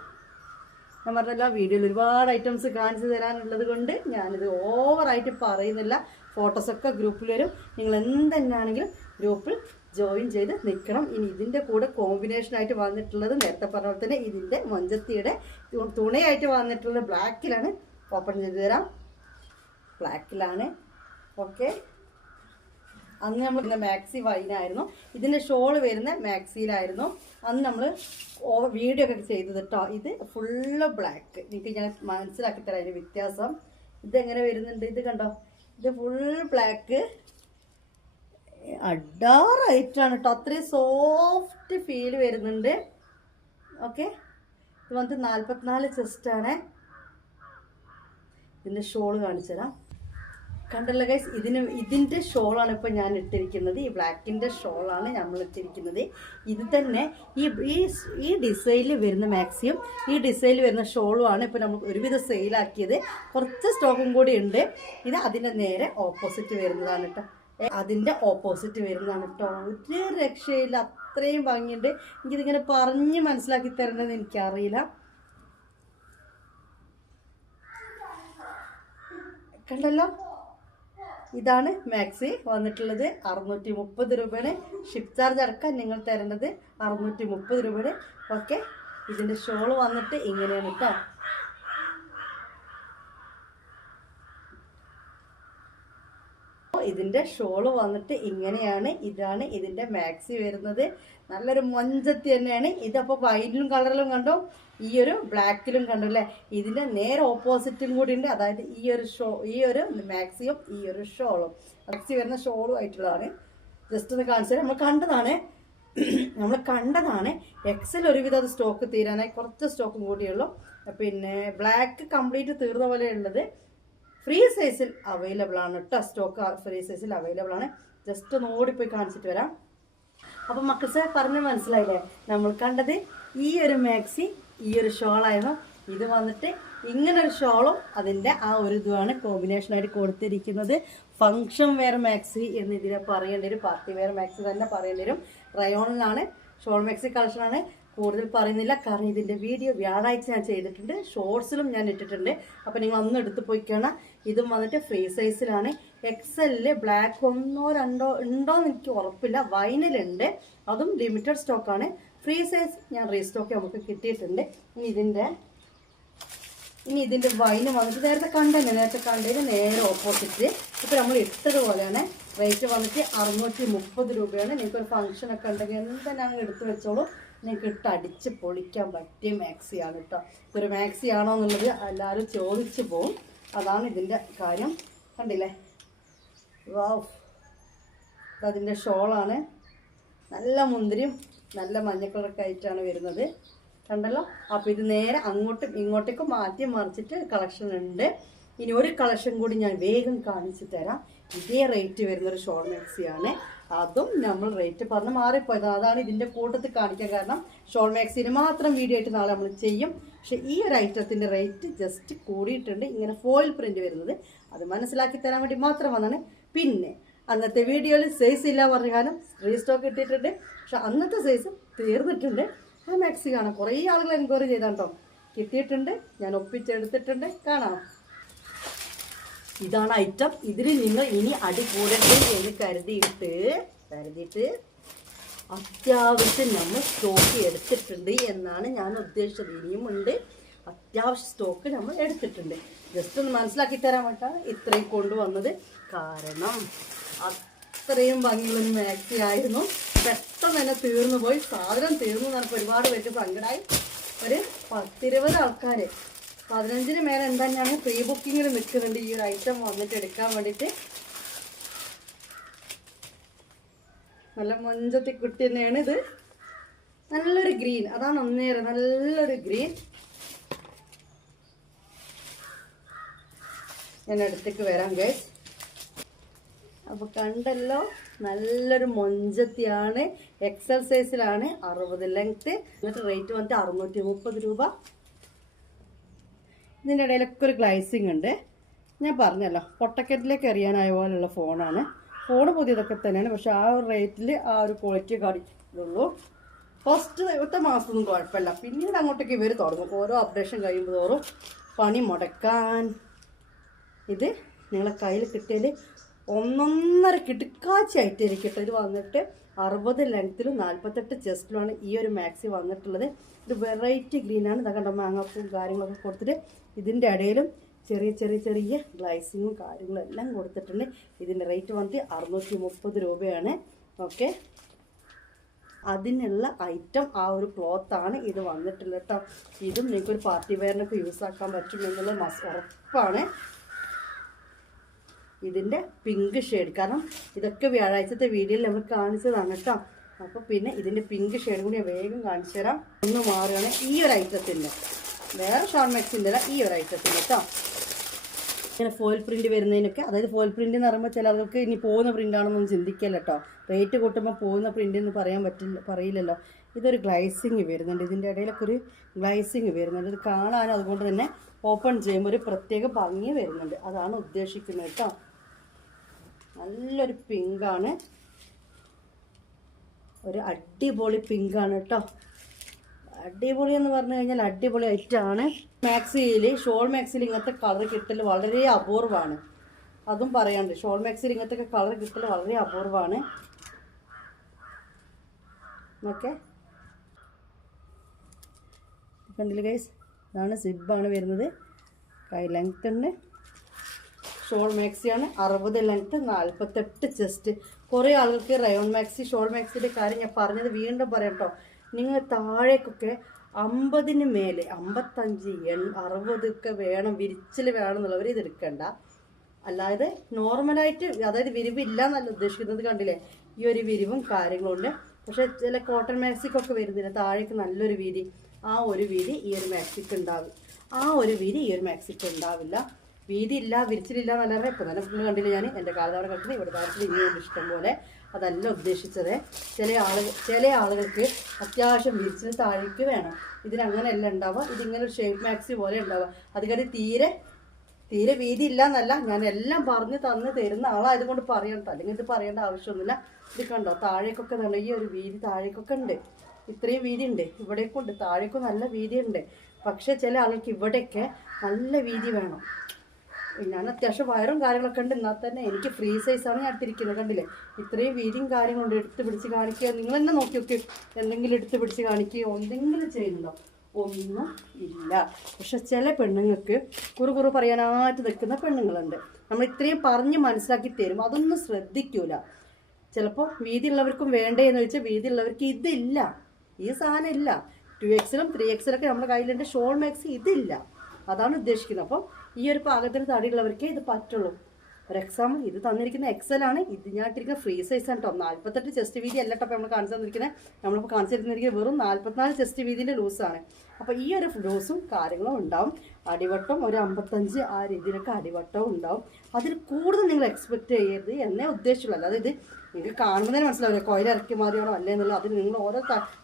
ഞാൻ പറഞ്ഞല്ലോ വീഡിയോയിൽ ഒരുപാട് ഐറ്റംസ് കാണിച്ചു തരാനുള്ളത് കൊണ്ട് ഞാനിത് ഓവറായിട്ട് പറയുന്നില്ല. ഫോട്ടോസൊക്കെ ഗ്രൂപ്പിൽ വരും. നിങ്ങൾ എന്തെന്നാണെങ്കിലും ഗ്രൂപ്പിൽ ജോയിൻ ചെയ്ത് നിൽക്കണം. ഇനി ഇതിൻ്റെ കൂടെ കോമ്പിനേഷനായിട്ട് വന്നിട്ടുള്ളത് നേരത്തെ പറഞ്ഞ പോലെ തന്നെ ഇതിൻ്റെ മൊഞ്ചത്തിയുടെ തുണയായിട്ട് വന്നിട്ടുള്ളത് ബ്ലാക്കിലാണ്. ഓപ്പൺ ചെയ്ത് തരാം. ബ്ലാക്കിലാണ്. ഓക്കെ, അന്ന് നമ്മൾ മാക്സി വൈനായിരുന്നു. ഇതിൻ്റെ ഷോൾ വരുന്ന മാക്സിയിലായിരുന്നു അന്ന് നമ്മൾ വീഡിയോ ഒക്കെ ചെയ്തത് കേട്ടോ. ഇത് ഫുള്ള് ബ്ലാക്ക്. എനിക്ക് ഞാൻ മനസ്സിലാക്കി തരാം അതിൻ്റെ വ്യത്യാസം. ഇതെങ്ങനെ വരുന്നുണ്ട്, ഇത് കണ്ടോ, ഇത് ഫുൾ ബ്ലാക്ക്. അഡാറായിട്ടാണ് കേട്ടോ. അത്രയും സോഫ്റ്റ് ഫീൽ വരുന്നുണ്ട്. ഓക്കെ, ഇത് വന്നിട്ട് 44 ചെസ്റ്റാണ്. ഇതിൻ്റെ ഷോൾ കാണിച്ചു തരാം. കണ്ടല്ലോ ഗൈസ്, ഇതിൻ്റെ ഷോളാണ് ഇപ്പോൾ ഞാൻ ഇട്ടിരിക്കുന്നത്. ഈ ബ്ലാക്കിൻ്റെ ഷോളാണ് നമ്മൾ ഇട്ടിരിക്കുന്നത്. ഇത് തന്നെ ഈ ഡിസൈനിൽ വരുന്ന മാക്സിയും ഈ ഡിസൈനിൽ വരുന്ന ഷോളുമാണ് ഇപ്പോൾ നമ്മൾ ഒരുവിധം സെയിലാക്കിയത്. കുറച്ച് സ്റ്റോക്കും കൂടി ഉണ്ട്. ഇത് അതിൻ്റെ നേരെ ഓപ്പോസിറ്റ് വരുന്നതാണ് കേട്ടോ. അതിൻ്റെ ഓപ്പോസിറ്റ് വരുന്നതാണ് കേട്ടോ. ഒരു രക്ഷയില്ല, അത്രയും ഭംഗിയുണ്ട്. എനിക്കിതിങ്ങനെ പറഞ്ഞ് മനസ്സിലാക്കി തരേണ്ടത് എനിക്കറിയില്ല. കണ്ടല്ലോ, ഇതാണ് മാക്സി വന്നിട്ടുള്ളത്. 630 രൂപയാണ്. ഷിപ്പ് ചാർജ് അടക്കം നിങ്ങൾ തരേണ്ടത് 630 രൂപയാണ്. ഓക്കെ, ഇതിൻ്റെ ഷോള് വന്നിട്ട് ഇങ്ങനെയാണ് കേട്ടോ. ഇതിൻ്റെ ഷോള് വന്നിട്ട് ഇങ്ങനെയാണ്. ഇതാണ് ഇതിൻ്റെ മാക്സി വരുന്നത്. നല്ലൊരു മൊഞ്ചത്തി തന്നെയാണ്. ഇതപ്പോൾ വൈറ്റിലും കളറിലും കണ്ടോ, ഈ ഒരു ബ്ലാക്കിലും കണ്ടു അല്ലേ. ഇതിൻ്റെ നേരെ ഓപ്പോസിറ്റും കൂടി ഉണ്ട്. അതായത് ഈ ഒരു മാക്സിയും ഈ ഒരു ഷോളും, മാക്സി വരുന്ന ഷോളും ആയിട്ടുള്ളതാണ്. ജസ്റ്റ് ഒന്ന് കാണിച്ചാൽ നമ്മൾ കണ്ടതാണ്. എക്സൽ ഒരുവിധം അത് സ്റ്റോക്ക് തീരാനായി കുറച്ച് സ്റ്റോക്കും കൂടിയുള്ളൂ. പിന്നെ ബ്ലാക്ക് കംപ്ലീറ്റ് തീർന്ന പോലെ ഉള്ളത് ഫ്രീ സൈസിൽ അവൈലബിൾ ആണ് കേട്ടോ. സ്റ്റോക്ക് ഫ്രീ സൈസിൽ അവൈലബിൾ ആണ്. ജസ്റ്റ് ഒന്ന് ഓടിപ്പോയി കാണിച്ചിട്ട് വരാം. അപ്പം മക്കൾസ് പറഞ്ഞ് മനസ്സിലായില്ലേ, നമ്മൾ കണ്ടത് ഈ ഒരു മാക്സി ഈ ഒരു ഷോളായിരുന്നു. ഇത് വന്നിട്ട് ഇങ്ങനൊരു ഷോളും അതിൻ്റെ ആ ഒരു ഇതുമാണ് കോമ്പിനേഷനായിട്ട് കൊടുത്തിരിക്കുന്നത്. ഫങ്ഷൻ വെയർ മാക്സി എന്ന് ഇതിനെ പറയേണ്ടി വരും. പാർട്ടി വെയർ മാക്സി തന്നെ പറയേണ്ടി വരും. റയോണിലാണ് ഷോൾ മാക്സി കളക്ഷനാണ്. കൂടുതൽ പറയുന്നില്ല, കാരണം ഇതിൻ്റെ വീഡിയോ വ്യാഴാഴ്ച ഞാൻ ചെയ്തിട്ടുണ്ട്. ഷോർട്സിലും ഞാൻ ഇട്ടിട്ടുണ്ട്. അപ്പോൾ നിങ്ങൾ ഒന്ന് എടുത്ത് പോയി കാണാം. ഇതും വന്നിട്ട് ഫ്രീ സൈസിലാണ്. എക്സലിൽ ബ്ലാക്ക് 1 2 ഉണ്ടോയെന്ന് എനിക്ക് ഉറപ്പില്ല. വൈനിലുണ്ട്, അതും ലിമിറ്റഡ് സ്റ്റോക്കാണ്. ഫ്രീ സൈസ് ഞാൻ റീസ്റ്റോക്ക് നമുക്ക് കിട്ടിയിട്ടുണ്ട്. ഇനി ഇതിൻ്റെ വൈന് വന്നിട്ട് നേരത്തെ കണ്ടതിന് നേരെ ഓപ്പോസിറ്റ് ഇപ്പോൾ നമ്മൾ ഇട്ടതുപോലെയാണ്. റേറ്റ് വന്നിട്ട് 630 രൂപയാണ്. നിങ്ങൾക്കൊരു ഫംഗ്ഷനൊക്കെ ഉണ്ടെങ്കിൽ എന്തെങ്കിലും എടുത്ത് വെച്ചോളൂ. നിങ്ങൾക്ക് ഇട്ട് അടിച്ച് പൊളിക്കാൻ പറ്റിയ മാക്സിയാണ് കേട്ടോ. ഇതൊരു മാക്സി ആണോ എന്നുള്ളത് എല്ലാവരും ചോദിച്ചു പോവും. അതാണ് ഇതിൻ്റെ കാര്യം. കണ്ടില്ലേ, വാവ്, അതിൻ്റെ ഷോളാണ്. നല്ല മുന്തിരിയും നല്ല മഞ്ഞ കളറൊക്കെ ആയിട്ടാണ് വരുന്നത്. കണ്ടല്ലോ. അപ്പോൾ ഇത് നേരെ അങ്ങോട്ടും ഇങ്ങോട്ടേക്കും മാറ്റി മറിച്ചിട്ട് കളക്ഷൻ ഉണ്ട്. ഇനി ഒരു കളക്ഷൻ കൂടി ഞാൻ വേഗം കാണിച്ചു തരാം. ഇതേ റേറ്റ് വരുന്നൊരു ഷോൾ മാക്സിയാണ്. അതും നമ്മൾ റേറ്റ് പറഞ്ഞ് മാറിപ്പോയത്. അതാണ് ഇതിൻ്റെ കൂട്ടത്തിൽ കാണിക്കാൻ കാരണം. ഷോൾ മാക്സിന് മാത്രം വീഡിയോ ആയിട്ട് നാളെ നമ്മൾ ചെയ്യും. പക്ഷേ ഈ ഒരു ഐറ്റത്തിൻ്റെ റേറ്റ് ജസ്റ്റ് കൂടിയിട്ടുണ്ട്. ഇങ്ങനെ ഫോയിൽ പ്രിൻ്റ് വരുന്നത് അത് മനസ്സിലാക്കി തരാൻ വേണ്ടി മാത്രം വന്നാണ്. പിന്നെ അന്നത്തെ വീഡിയോയിൽ സൈസ് ഇല്ല പറഞ്ഞ കാരണം റീസ്റ്റോക്ക് ഇട്ടിട്ടുണ്ട്. പക്ഷെ അന്നത്തെ സൈസ് തീർന്നിട്ടുണ്ട്. ആ മാക്സി കാണാം. കുറേ ആളുകൾ എൻക്വയറി ചെയ്താൽ കേട്ടോ, കിട്ടിയിട്ടുണ്ട്. ഞാൻ ഒപ്പിച്ചെടുത്തിട്ടുണ്ട്. കാണാം, ഇതാണ് ഐറ്റം. ഇതിൽ നിങ്ങൾ ഇനി അടി കൂടരുത് എന്ന് കരുതിയിട്ട് അത്യാവശ്യം നമ്മൾ സ്റ്റോക്ക് എടുത്തിട്ടുണ്ട് എന്നാണ് ഞാൻ ഉദ്ദേശിച്ചത്. ഇനിയും ഉണ്ട്, അത്യാവശ്യം സ്റ്റോക്ക് നമ്മൾ എടുത്തിട്ടുണ്ട്. ജസ്റ്റ് ഒന്ന് മനസ്സിലാക്കി തരാൻ വേണ്ടിയിട്ടാണ് ഇത്രയും കൊണ്ടുവന്നത്. കാരണം അത്രയും ഭംഗിയുള്ള മാക്സി ആയിരുന്നു. പെട്ടെന്ന് തന്നെ തീർന്നു പോയി. സാധനം തീർന്നു എന്നപ്പോൾ ഒരുപാട് പേർക്ക് സങ്കടമായി. ഒരു 10-20 ആൾക്കാർ 15-ന് മേലെ എന്താ ഞാൻ പ്രീ ബുക്കിങ്ങിൽ നിൽക്കുന്നുണ്ട് ഈ ഒരു ഐറ്റം വന്നിട്ട് എടുക്കാൻ വേണ്ടിയിട്ട്. നല്ല മൊഞ്ചത്തി കുട്ടി തന്നെയാണ് ഇത്. നല്ലൊരു ഗ്രീൻ, അതാണ് ഒന്നേറെ നല്ലൊരു ഗ്രീൻ. ഞാൻ അടുത്തേക്ക് വരാം ഗൈസ്. അപ്പോൾ കണ്ടല്ലോ, നല്ലൊരു മൊഞ്ചത്തിയാണ്. എക്സൽ സൈസിലാണ്, 60 ലെങ്ത്ത്. എന്നിട്ട് റേറ്റ് വന്നിട്ട് 630 രൂപ. ഇതിൻ്റെ ഇടയിലൊക്കെ ഒരു ഗ്ലൈസിങ് ഉണ്ട്. ഞാൻ പറഞ്ഞല്ലോ, പൊട്ടക്കറ്റിലേക്ക് എറിയാനായ പോലുള്ള ഫോണാണ്. ഫോണ് പുതിയതൊക്കെ തന്നെയാണ്, പക്ഷെ ആ ഒരു റേറ്റിൽ ആ ഒരു ക്വാളിറ്റി കാണിക്കുള്ളൂ. ഫസ്റ്റ് മാസമൊന്നും കുഴപ്പമില്ല, പിന്നീട് അങ്ങോട്ടേക്ക് ഇവർ തുടങ്ങും. ഓരോ അപ്ഡേഷൻ കഴിയുമ്പോൾ തോറും പണി മുടക്കാൻ. ഇത് നിങ്ങളെ കയ്യിൽ കിട്ടിയാൽ ഒന്നൊന്നര കിടുക്കാച്ചായിട്ടിരിക്കട്ടെ. ഇത് വന്നിട്ട് 60 ലെങ്ത്തിലും 48 ചെസ്റ്റിലുമാണ് ഈ ഒരു മാക്സി വന്നിട്ടുള്ളത്. ഇത് വെറൈറ്റി ഗ്രീനാണ്. ഇതാ കണ്ടോ, മാങ്ങാപ്പൂവും കാര്യങ്ങളൊക്കെ കൊടുത്തിട്ട് ഇതിൻ്റെ ഇടയിലും ചെറിയ ഗ്ലൈസിങ്ങും കാര്യങ്ങളും എല്ലാം കൊടുത്തിട്ടുണ്ട്. ഇതിൻ്റെ റേറ്റ് വന്നിട്ട് 630 രൂപയാണ്. ഓക്കെ, അതിനുള്ള ഐറ്റം ആ ഒരു ക്ലോത്താണ് ഇത് വന്നിട്ടുള്ളത് കേട്ടോ. ഇതും നിങ്ങൾക്കൊരു പാർട്ടി വെയറിനൊക്കെ യൂസ് ആക്കാൻ പറ്റും എന്നുള്ള ഉറപ്പാണ്. ഇതിൻ്റെ പിങ്ക് ഷെയ്ഡ്, കാരണം ഇതൊക്കെ വ്യാഴാഴ്ചത്തെ വീഡിയോയിൽ നമ്മൾ കാണിച്ചതാണ് കേട്ടോ. അപ്പോൾ പിന്നെ ഇതിൻ്റെ പിങ്ക് ഷെയ്ഡ് കൂടി ഞാൻ വേഗം കാണിച്ചു തരാം. ഒന്ന് മാറുകയാണ് ഈ ഒരു ഐറ്റത്തിൻ്റെ, വേറെ ഷോർട്ട് മാക്സിൻ്റെ അല്ല, ഈ ഒരു ഐറ്റത്തിൻ്റെ കേട്ടോ. ഇങ്ങനെ ഫോയിൽ പ്രിൻറ്റ് വരുന്നതിനൊക്കെ, അതായത് ഫോയിൽ പ്രിൻ്റ് എന്ന് പറയുമ്പോൾ ചിലർക്ക് ഇനി പോകുന്ന പ്രിൻ്റാണെന്നൊന്നും ചിന്തിക്കല്ല കേട്ടോ. റേറ്റ് കൂട്ടുമ്പോൾ പോകുന്ന പ്രിൻ്റ് എന്ന് പറയില്ലല്ലോ. ഇതൊരു ഗ്ലൈസിങ് വരുന്നുണ്ട്, ഇതിൻ്റെ ഇടയിലൊക്കെ ഒരു ഗ്ലൈസിങ് വരുന്നുണ്ട്. ഇത് കാണാനും അതുകൊണ്ട് തന്നെ ഓപ്പൺ ചെയ്യുമ്പോൾ ഒരു പ്രത്യേക ഭംഗി വരുന്നുണ്ട്. അതാണ് ഉദ്ദേശിക്കുന്നത് കേട്ടോ. നല്ലൊരു പിങ്കാണ്, ഒരു അടിപൊളി പിങ്കാണ് കേട്ടോ. അടിപൊളി എന്ന് പറഞ്ഞു കഴിഞ്ഞാൽ അടിപൊളി ഐറ്റമാണ്. മാക്സിയിൽ, ഷോൾ മാക്സിയിൽ ഇങ്ങനത്തെ കളർ കിട്ടൽ വളരെ അപൂർവമാണ്. അതും പറയാണ്ട്, ഷോൾ മാക്സിയിൽ ഇങ്ങനത്തെ കളർ കിട്ടൽ വളരെ അപൂർവമാണ്. ഓക്കെ, കണ്ടില്ല ഗൈസ്, ഇതാണ് സിബാണ് വരുന്നത്. കൈ ലെങ്ത് ഉണ്ട്. ഷോൾ മാക്സിയാണ്, 60 ലെങ്ത്ത് 48 ചെസ്റ്റ്. കുറേ ആളുകൾക്ക് റയോൺ മാക്സി, ഷോൾ മാക്സിയുടെ കാര്യം ഞാൻ പറഞ്ഞത് വീണ്ടും പറയാം കേട്ടോ. നിങ്ങൾ താഴേക്കൊക്കെ 50-ന് മേലെ 55, 60 ഒക്കെ വേണം, വിരിച്ചിൽ വേണം എന്നുള്ളവർ ഇത് എടുക്കണ്ട. അല്ലാതെ നോർമലായിട്ട്, അതായത് വിരിവില്ല എന്നല്ല ഉദ്ദേശിക്കുന്നത്. കണ്ടില്ലേ, ഈ ഒരു വിരിവും കാര്യങ്ങളുണ്ട്. പക്ഷേ ചില കോട്ടൺ മാക്സിക്കൊക്കെ വരുന്നില്ല, താഴേക്ക് നല്ലൊരു വീതി. ആ ഒരു വീതി ഈ ഒരു മാക്സിക്ക് ഉണ്ടാവും, ആ ഒരു വീതി ഈ ഒരു മാക്സിക്ക് ഉണ്ടാവില്ല. വീതി ഇല്ല, വിരിച്ചിലില്ല എന്നല്ലാതെ ഇപ്പം തന്നെ ഫുള്ള് കണ്ടില്ല. ഞാൻ എൻ്റെ കാലതവണ കളിക്കുന്നത് ഇവിടെ കാര്യത്തിൽ ഇനിയുണ്ട് ഇഷ്ടം പോലെ. അതല്ല ഉദ്ദേശിച്ചത്. ചില ആളുകൾക്ക് അത്യാവശ്യം വിരിച്ചിൽ താഴേക്ക് വേണം. ഇതിനങ്ങനെയല്ല ഉണ്ടാവുക. ഇതിങ്ങനെ ഒരു ഷേപ്പ് മാക്സി പോലെ ഉണ്ടാവുക. അത് കാരണം തീരെ വീതി ഇല്ല എന്നല്ല, ഞാൻ എല്ലാം പറഞ്ഞു തരുന്ന ആളായതുകൊണ്ട് പറയണം കേട്ടോ. അല്ലെങ്കിൽ ഇത് പറയേണ്ട ആവശ്യമൊന്നുമില്ല. ഇത് കണ്ടോ, താഴേക്കൊക്കെ നല്ല ഈ ഒരു വീതി താഴേക്കൊക്കെ ഉണ്ട്. ഇത്രയും വീതി ഉണ്ട്, ഇവിടേക്കും ഉണ്ട്, താഴേക്കും നല്ല വീതി ഉണ്ട്. പക്ഷേ ചില ആൾക്ക് ഇവിടെയൊക്കെ നല്ല വീതി വേണം. ഞാൻ അത്യാവശ്യം വയറും കാര്യങ്ങളൊക്കെ ഉണ്ട്, എന്നാൽ തന്നെ എനിക്ക് ഫ്രീ സൈസാണ് ഞാൻ എടുത്തിരിക്കുന്നത്. കണ്ടില്ലേ, ഇത്രയും വീതിയും കാര്യങ്ങളുണ്ട്. എടുത്ത് പിടിച്ച് കാണിക്കുക, നിങ്ങൾ തന്നെ നോക്കി നോക്കി, എന്തെങ്കിലും എടുത്ത് പിടിച്ച് കാണിക്കുകയോ എന്തെങ്കിലും ചെയ്യുന്നുണ്ടോ? ഒന്നും ഇല്ല. പക്ഷെ ചില പെണ്ണുങ്ങൾക്ക് കുറുകുറു പറയാനായിട്ട് നിൽക്കുന്ന പെണ്ണുങ്ങളുണ്ട്. നമ്മൾ ഇത്രയും പറഞ്ഞ് മനസ്സിലാക്കി തരും, അതൊന്നും ശ്രദ്ധിക്കൂല. ചിലപ്പോൾ വീതിയുള്ളവർക്കും വേണ്ടേ എന്ന് വെച്ചാൽ വീതിയുള്ളവർക്ക് ഇതില്ല, ഈ സാധനം ഇല്ല. 2XL 3XL നമ്മുടെ കയ്യിലുണ്ട്. ഷോൾ മാക്സി ഇതില്ല, അതാണ് ഉദ്ദേശിക്കുന്നത്. അപ്പോൾ ഈ ഒരു പാകത്തിന് തടിയുള്ളവർക്കേ ഇത് പറ്റുള്ളൂ. ഫോർ എക്സാമ്പിൾ ഇത് തന്നിരിക്കുന്ന XL ആണ്, ഇത് ഞാൻ ഇട്ടിരിക്കുന്ന ഫ്രീ സൈസാണ് കേട്ടോ. 48 ചെസ്റ്റ് വീതി അല്ല കേട്ടോ നമ്മൾ കാണിച്ചു തന്നിരിക്കുന്നത്. നമ്മളിപ്പോൾ കാണിച്ചു തന്നിരിക്കുന്നത് വെറും 44 ചെസ്റ്റ് വീതിൻ്റെ ലൂസാണ്. അപ്പോൾ ഈ ഒരു ലൂസും കാര്യങ്ങളും ഉണ്ടാവും. അടിവട്ടം ഒരു 55 ആ രീതിയിലൊക്കെ അടിവട്ടവും ഉണ്ടാവും. അതിൽ കൂടുതൽ നിങ്ങൾ എക്സ്പെക്റ്റ് ചെയ്യരുത് എന്നേ ഉദ്ദേശിച്ചുള്ളൂ. അല്ലാതെ ഇത് നിങ്ങൾക്ക് കാണുമ്പോൾ തന്നെ മനസ്സിലാവില്ല കോയിലിറക്കി മാറിയാണോ അല്ലേ എന്നുള്ളത്. അതിൽ നിങ്ങൾ ഓരോ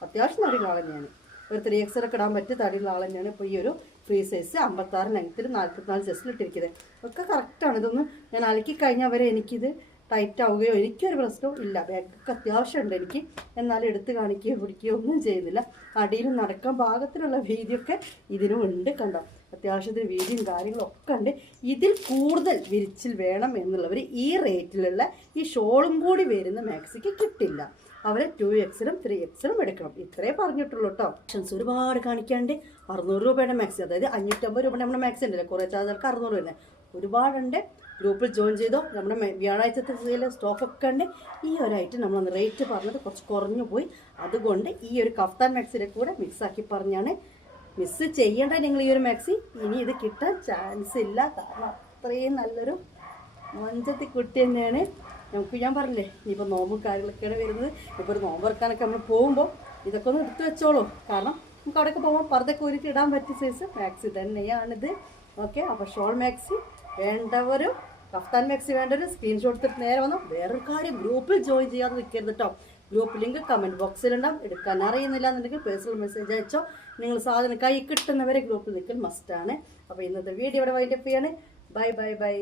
അത്യാവശ്യം തടിയുള്ള ആൾ തന്നെയാണ്. ഒരു 3XL ഒക്കെ ഇടാൻ പറ്റിയ തടിയുള്ള ആൾ തന്നെയാണ്. ഇപ്പോൾ ഈ ഒരു ഫ്രീ സൈസ് 56 ലെങ്ത്തിൽ 44 ചെസ്റ്റിൽ ഇട്ടിരിക്കുന്നത് ഒക്കെ കറക്റ്റാണ്. ഇതൊന്നും ഞാൻ അലക്കി കഴിഞ്ഞാൽ വരെ എനിക്കിത് ടൈറ്റ് ആവുകയോ എനിക്കൊരു പ്രശ്നവും ഇല്ല. ബാഗൊക്കെ അത്യാവശ്യമുണ്ട് എനിക്ക്, എന്നാലും എടുത്ത് കാണിക്കുകയോ പിടിക്കുകയോ ഒന്നും ചെയ്യുന്നില്ല. അടിയിൽ നടക്കാൻ പാകത്തിനുള്ള വീതിയൊക്കെ ഇതിനും ഉണ്ട്. കണ്ടോ, അത്യാവശ്യത്തിന് വീതിയും കാര്യങ്ങളും ഒക്കെ ഉണ്ട്. ഇതിൽ കൂടുതൽ വിരിച്ചിൽ വേണം എന്നുള്ളവർ ഈ റേറ്റിലുള്ള ഈ ഷോളും കൂടി വരുന്ന മാക്സിക്ക് കിട്ടില്ല. അവരെ 2XL 3XL എടുക്കണം. ഇത്രേ പറഞ്ഞിട്ടുള്ളൂ കേട്ടോ. ഓപ്ഷൻസ് ഒരുപാട് കാണിക്കാണ്ട്. 600 രൂപയുടെ മാക്സി, അതായത് 550 രൂപയുടെ നമ്മുടെ മാക്സി ഉണ്ടല്ലോ, കുറേ ചാർജർക്ക് 600 രൂപ ഒരുപാടുണ്ട്. ഗ്രൂപ്പിൽ ജോയിൻ ചെയ്തോ. നമ്മുടെ വ്യാഴാഴ്ചത്തെ സെയിലെ സ്റ്റോക്കൊക്കെ ഉണ്ട്. ഈ ഒരു ഐറ്റം നമ്മളൊന്ന് റേറ്റ് പറഞ്ഞത് കുറച്ച് കുറഞ്ഞു പോയി. അതുകൊണ്ട് ഈ ഒരു കഫ്താൻ മാക്സിയുടെ കൂടെ മിക്സാക്കി പറഞ്ഞാണ്. മിസ് ചെയ്യേണ്ട നിങ്ങൾ ഈ ഒരു മാക്സി. ഇനി ഇത് കിട്ടാൻ ചാൻസ് ഇല്ല, കാരണം അത്രയും നല്ലൊരു മഞ്ചത്തി കുട്ടി തന്നെയാണ്. നമുക്ക് ഞാൻ പറഞ്ഞില്ലേ, ഇനിയിപ്പോൾ നോമ്പും കാര്യങ്ങളൊക്കെയാണ് വരുന്നത്. ഇപ്പോൾ ഒരു നോമ്പ് ഇറക്കാനൊക്കെ നമ്മൾ പോകുമ്പോൾ ഇതൊക്കെ ഒന്ന് എടുത്ത് വെച്ചോളൂ. കാരണം നമുക്ക് അവിടെയൊക്കെ പോകുമ്പോൾ പർദ്ദയൊക്കെ ഒരുക്കി ഇടാൻ പറ്റിയ സൈസ് മാക്സി തന്നെയാണിത്. ഓക്കെ, അപ്പോൾ ഷോൾ മാക്സി വേണ്ടവരും കഫ്താൻ മാക്സി വേണ്ടവരും സ്ക്രീൻഷോട്ട് എടുത്തിട്ട് നേരെ വന്നു. വേറൊരു കാര്യം, ഗ്രൂപ്പിൽ ജോയിൻ ചെയ്യാതെ നിൽക്കരുത് കേട്ടോ. ഗ്രൂപ്പ് ലിങ്ക് കമൻറ്റ് ബോക്സിലുണ്ടാവും. എടുക്കാൻ അറിയുന്നില്ല എന്നുണ്ടെങ്കിൽ പേഴ്സണൽ മെസ്സേജ് അയച്ചോ. നിങ്ങൾ സാധനം കൈ കിട്ടുന്നവരെ ഗ്രൂപ്പിൽ നിൽക്കൽ മസ്റ്റാണ്. അപ്പോൾ ഇന്നത്തെ വീഡിയോ ഇവിടെ വൈൻഡപ്പ് ചെയ്യാണ്. Bye bye bye.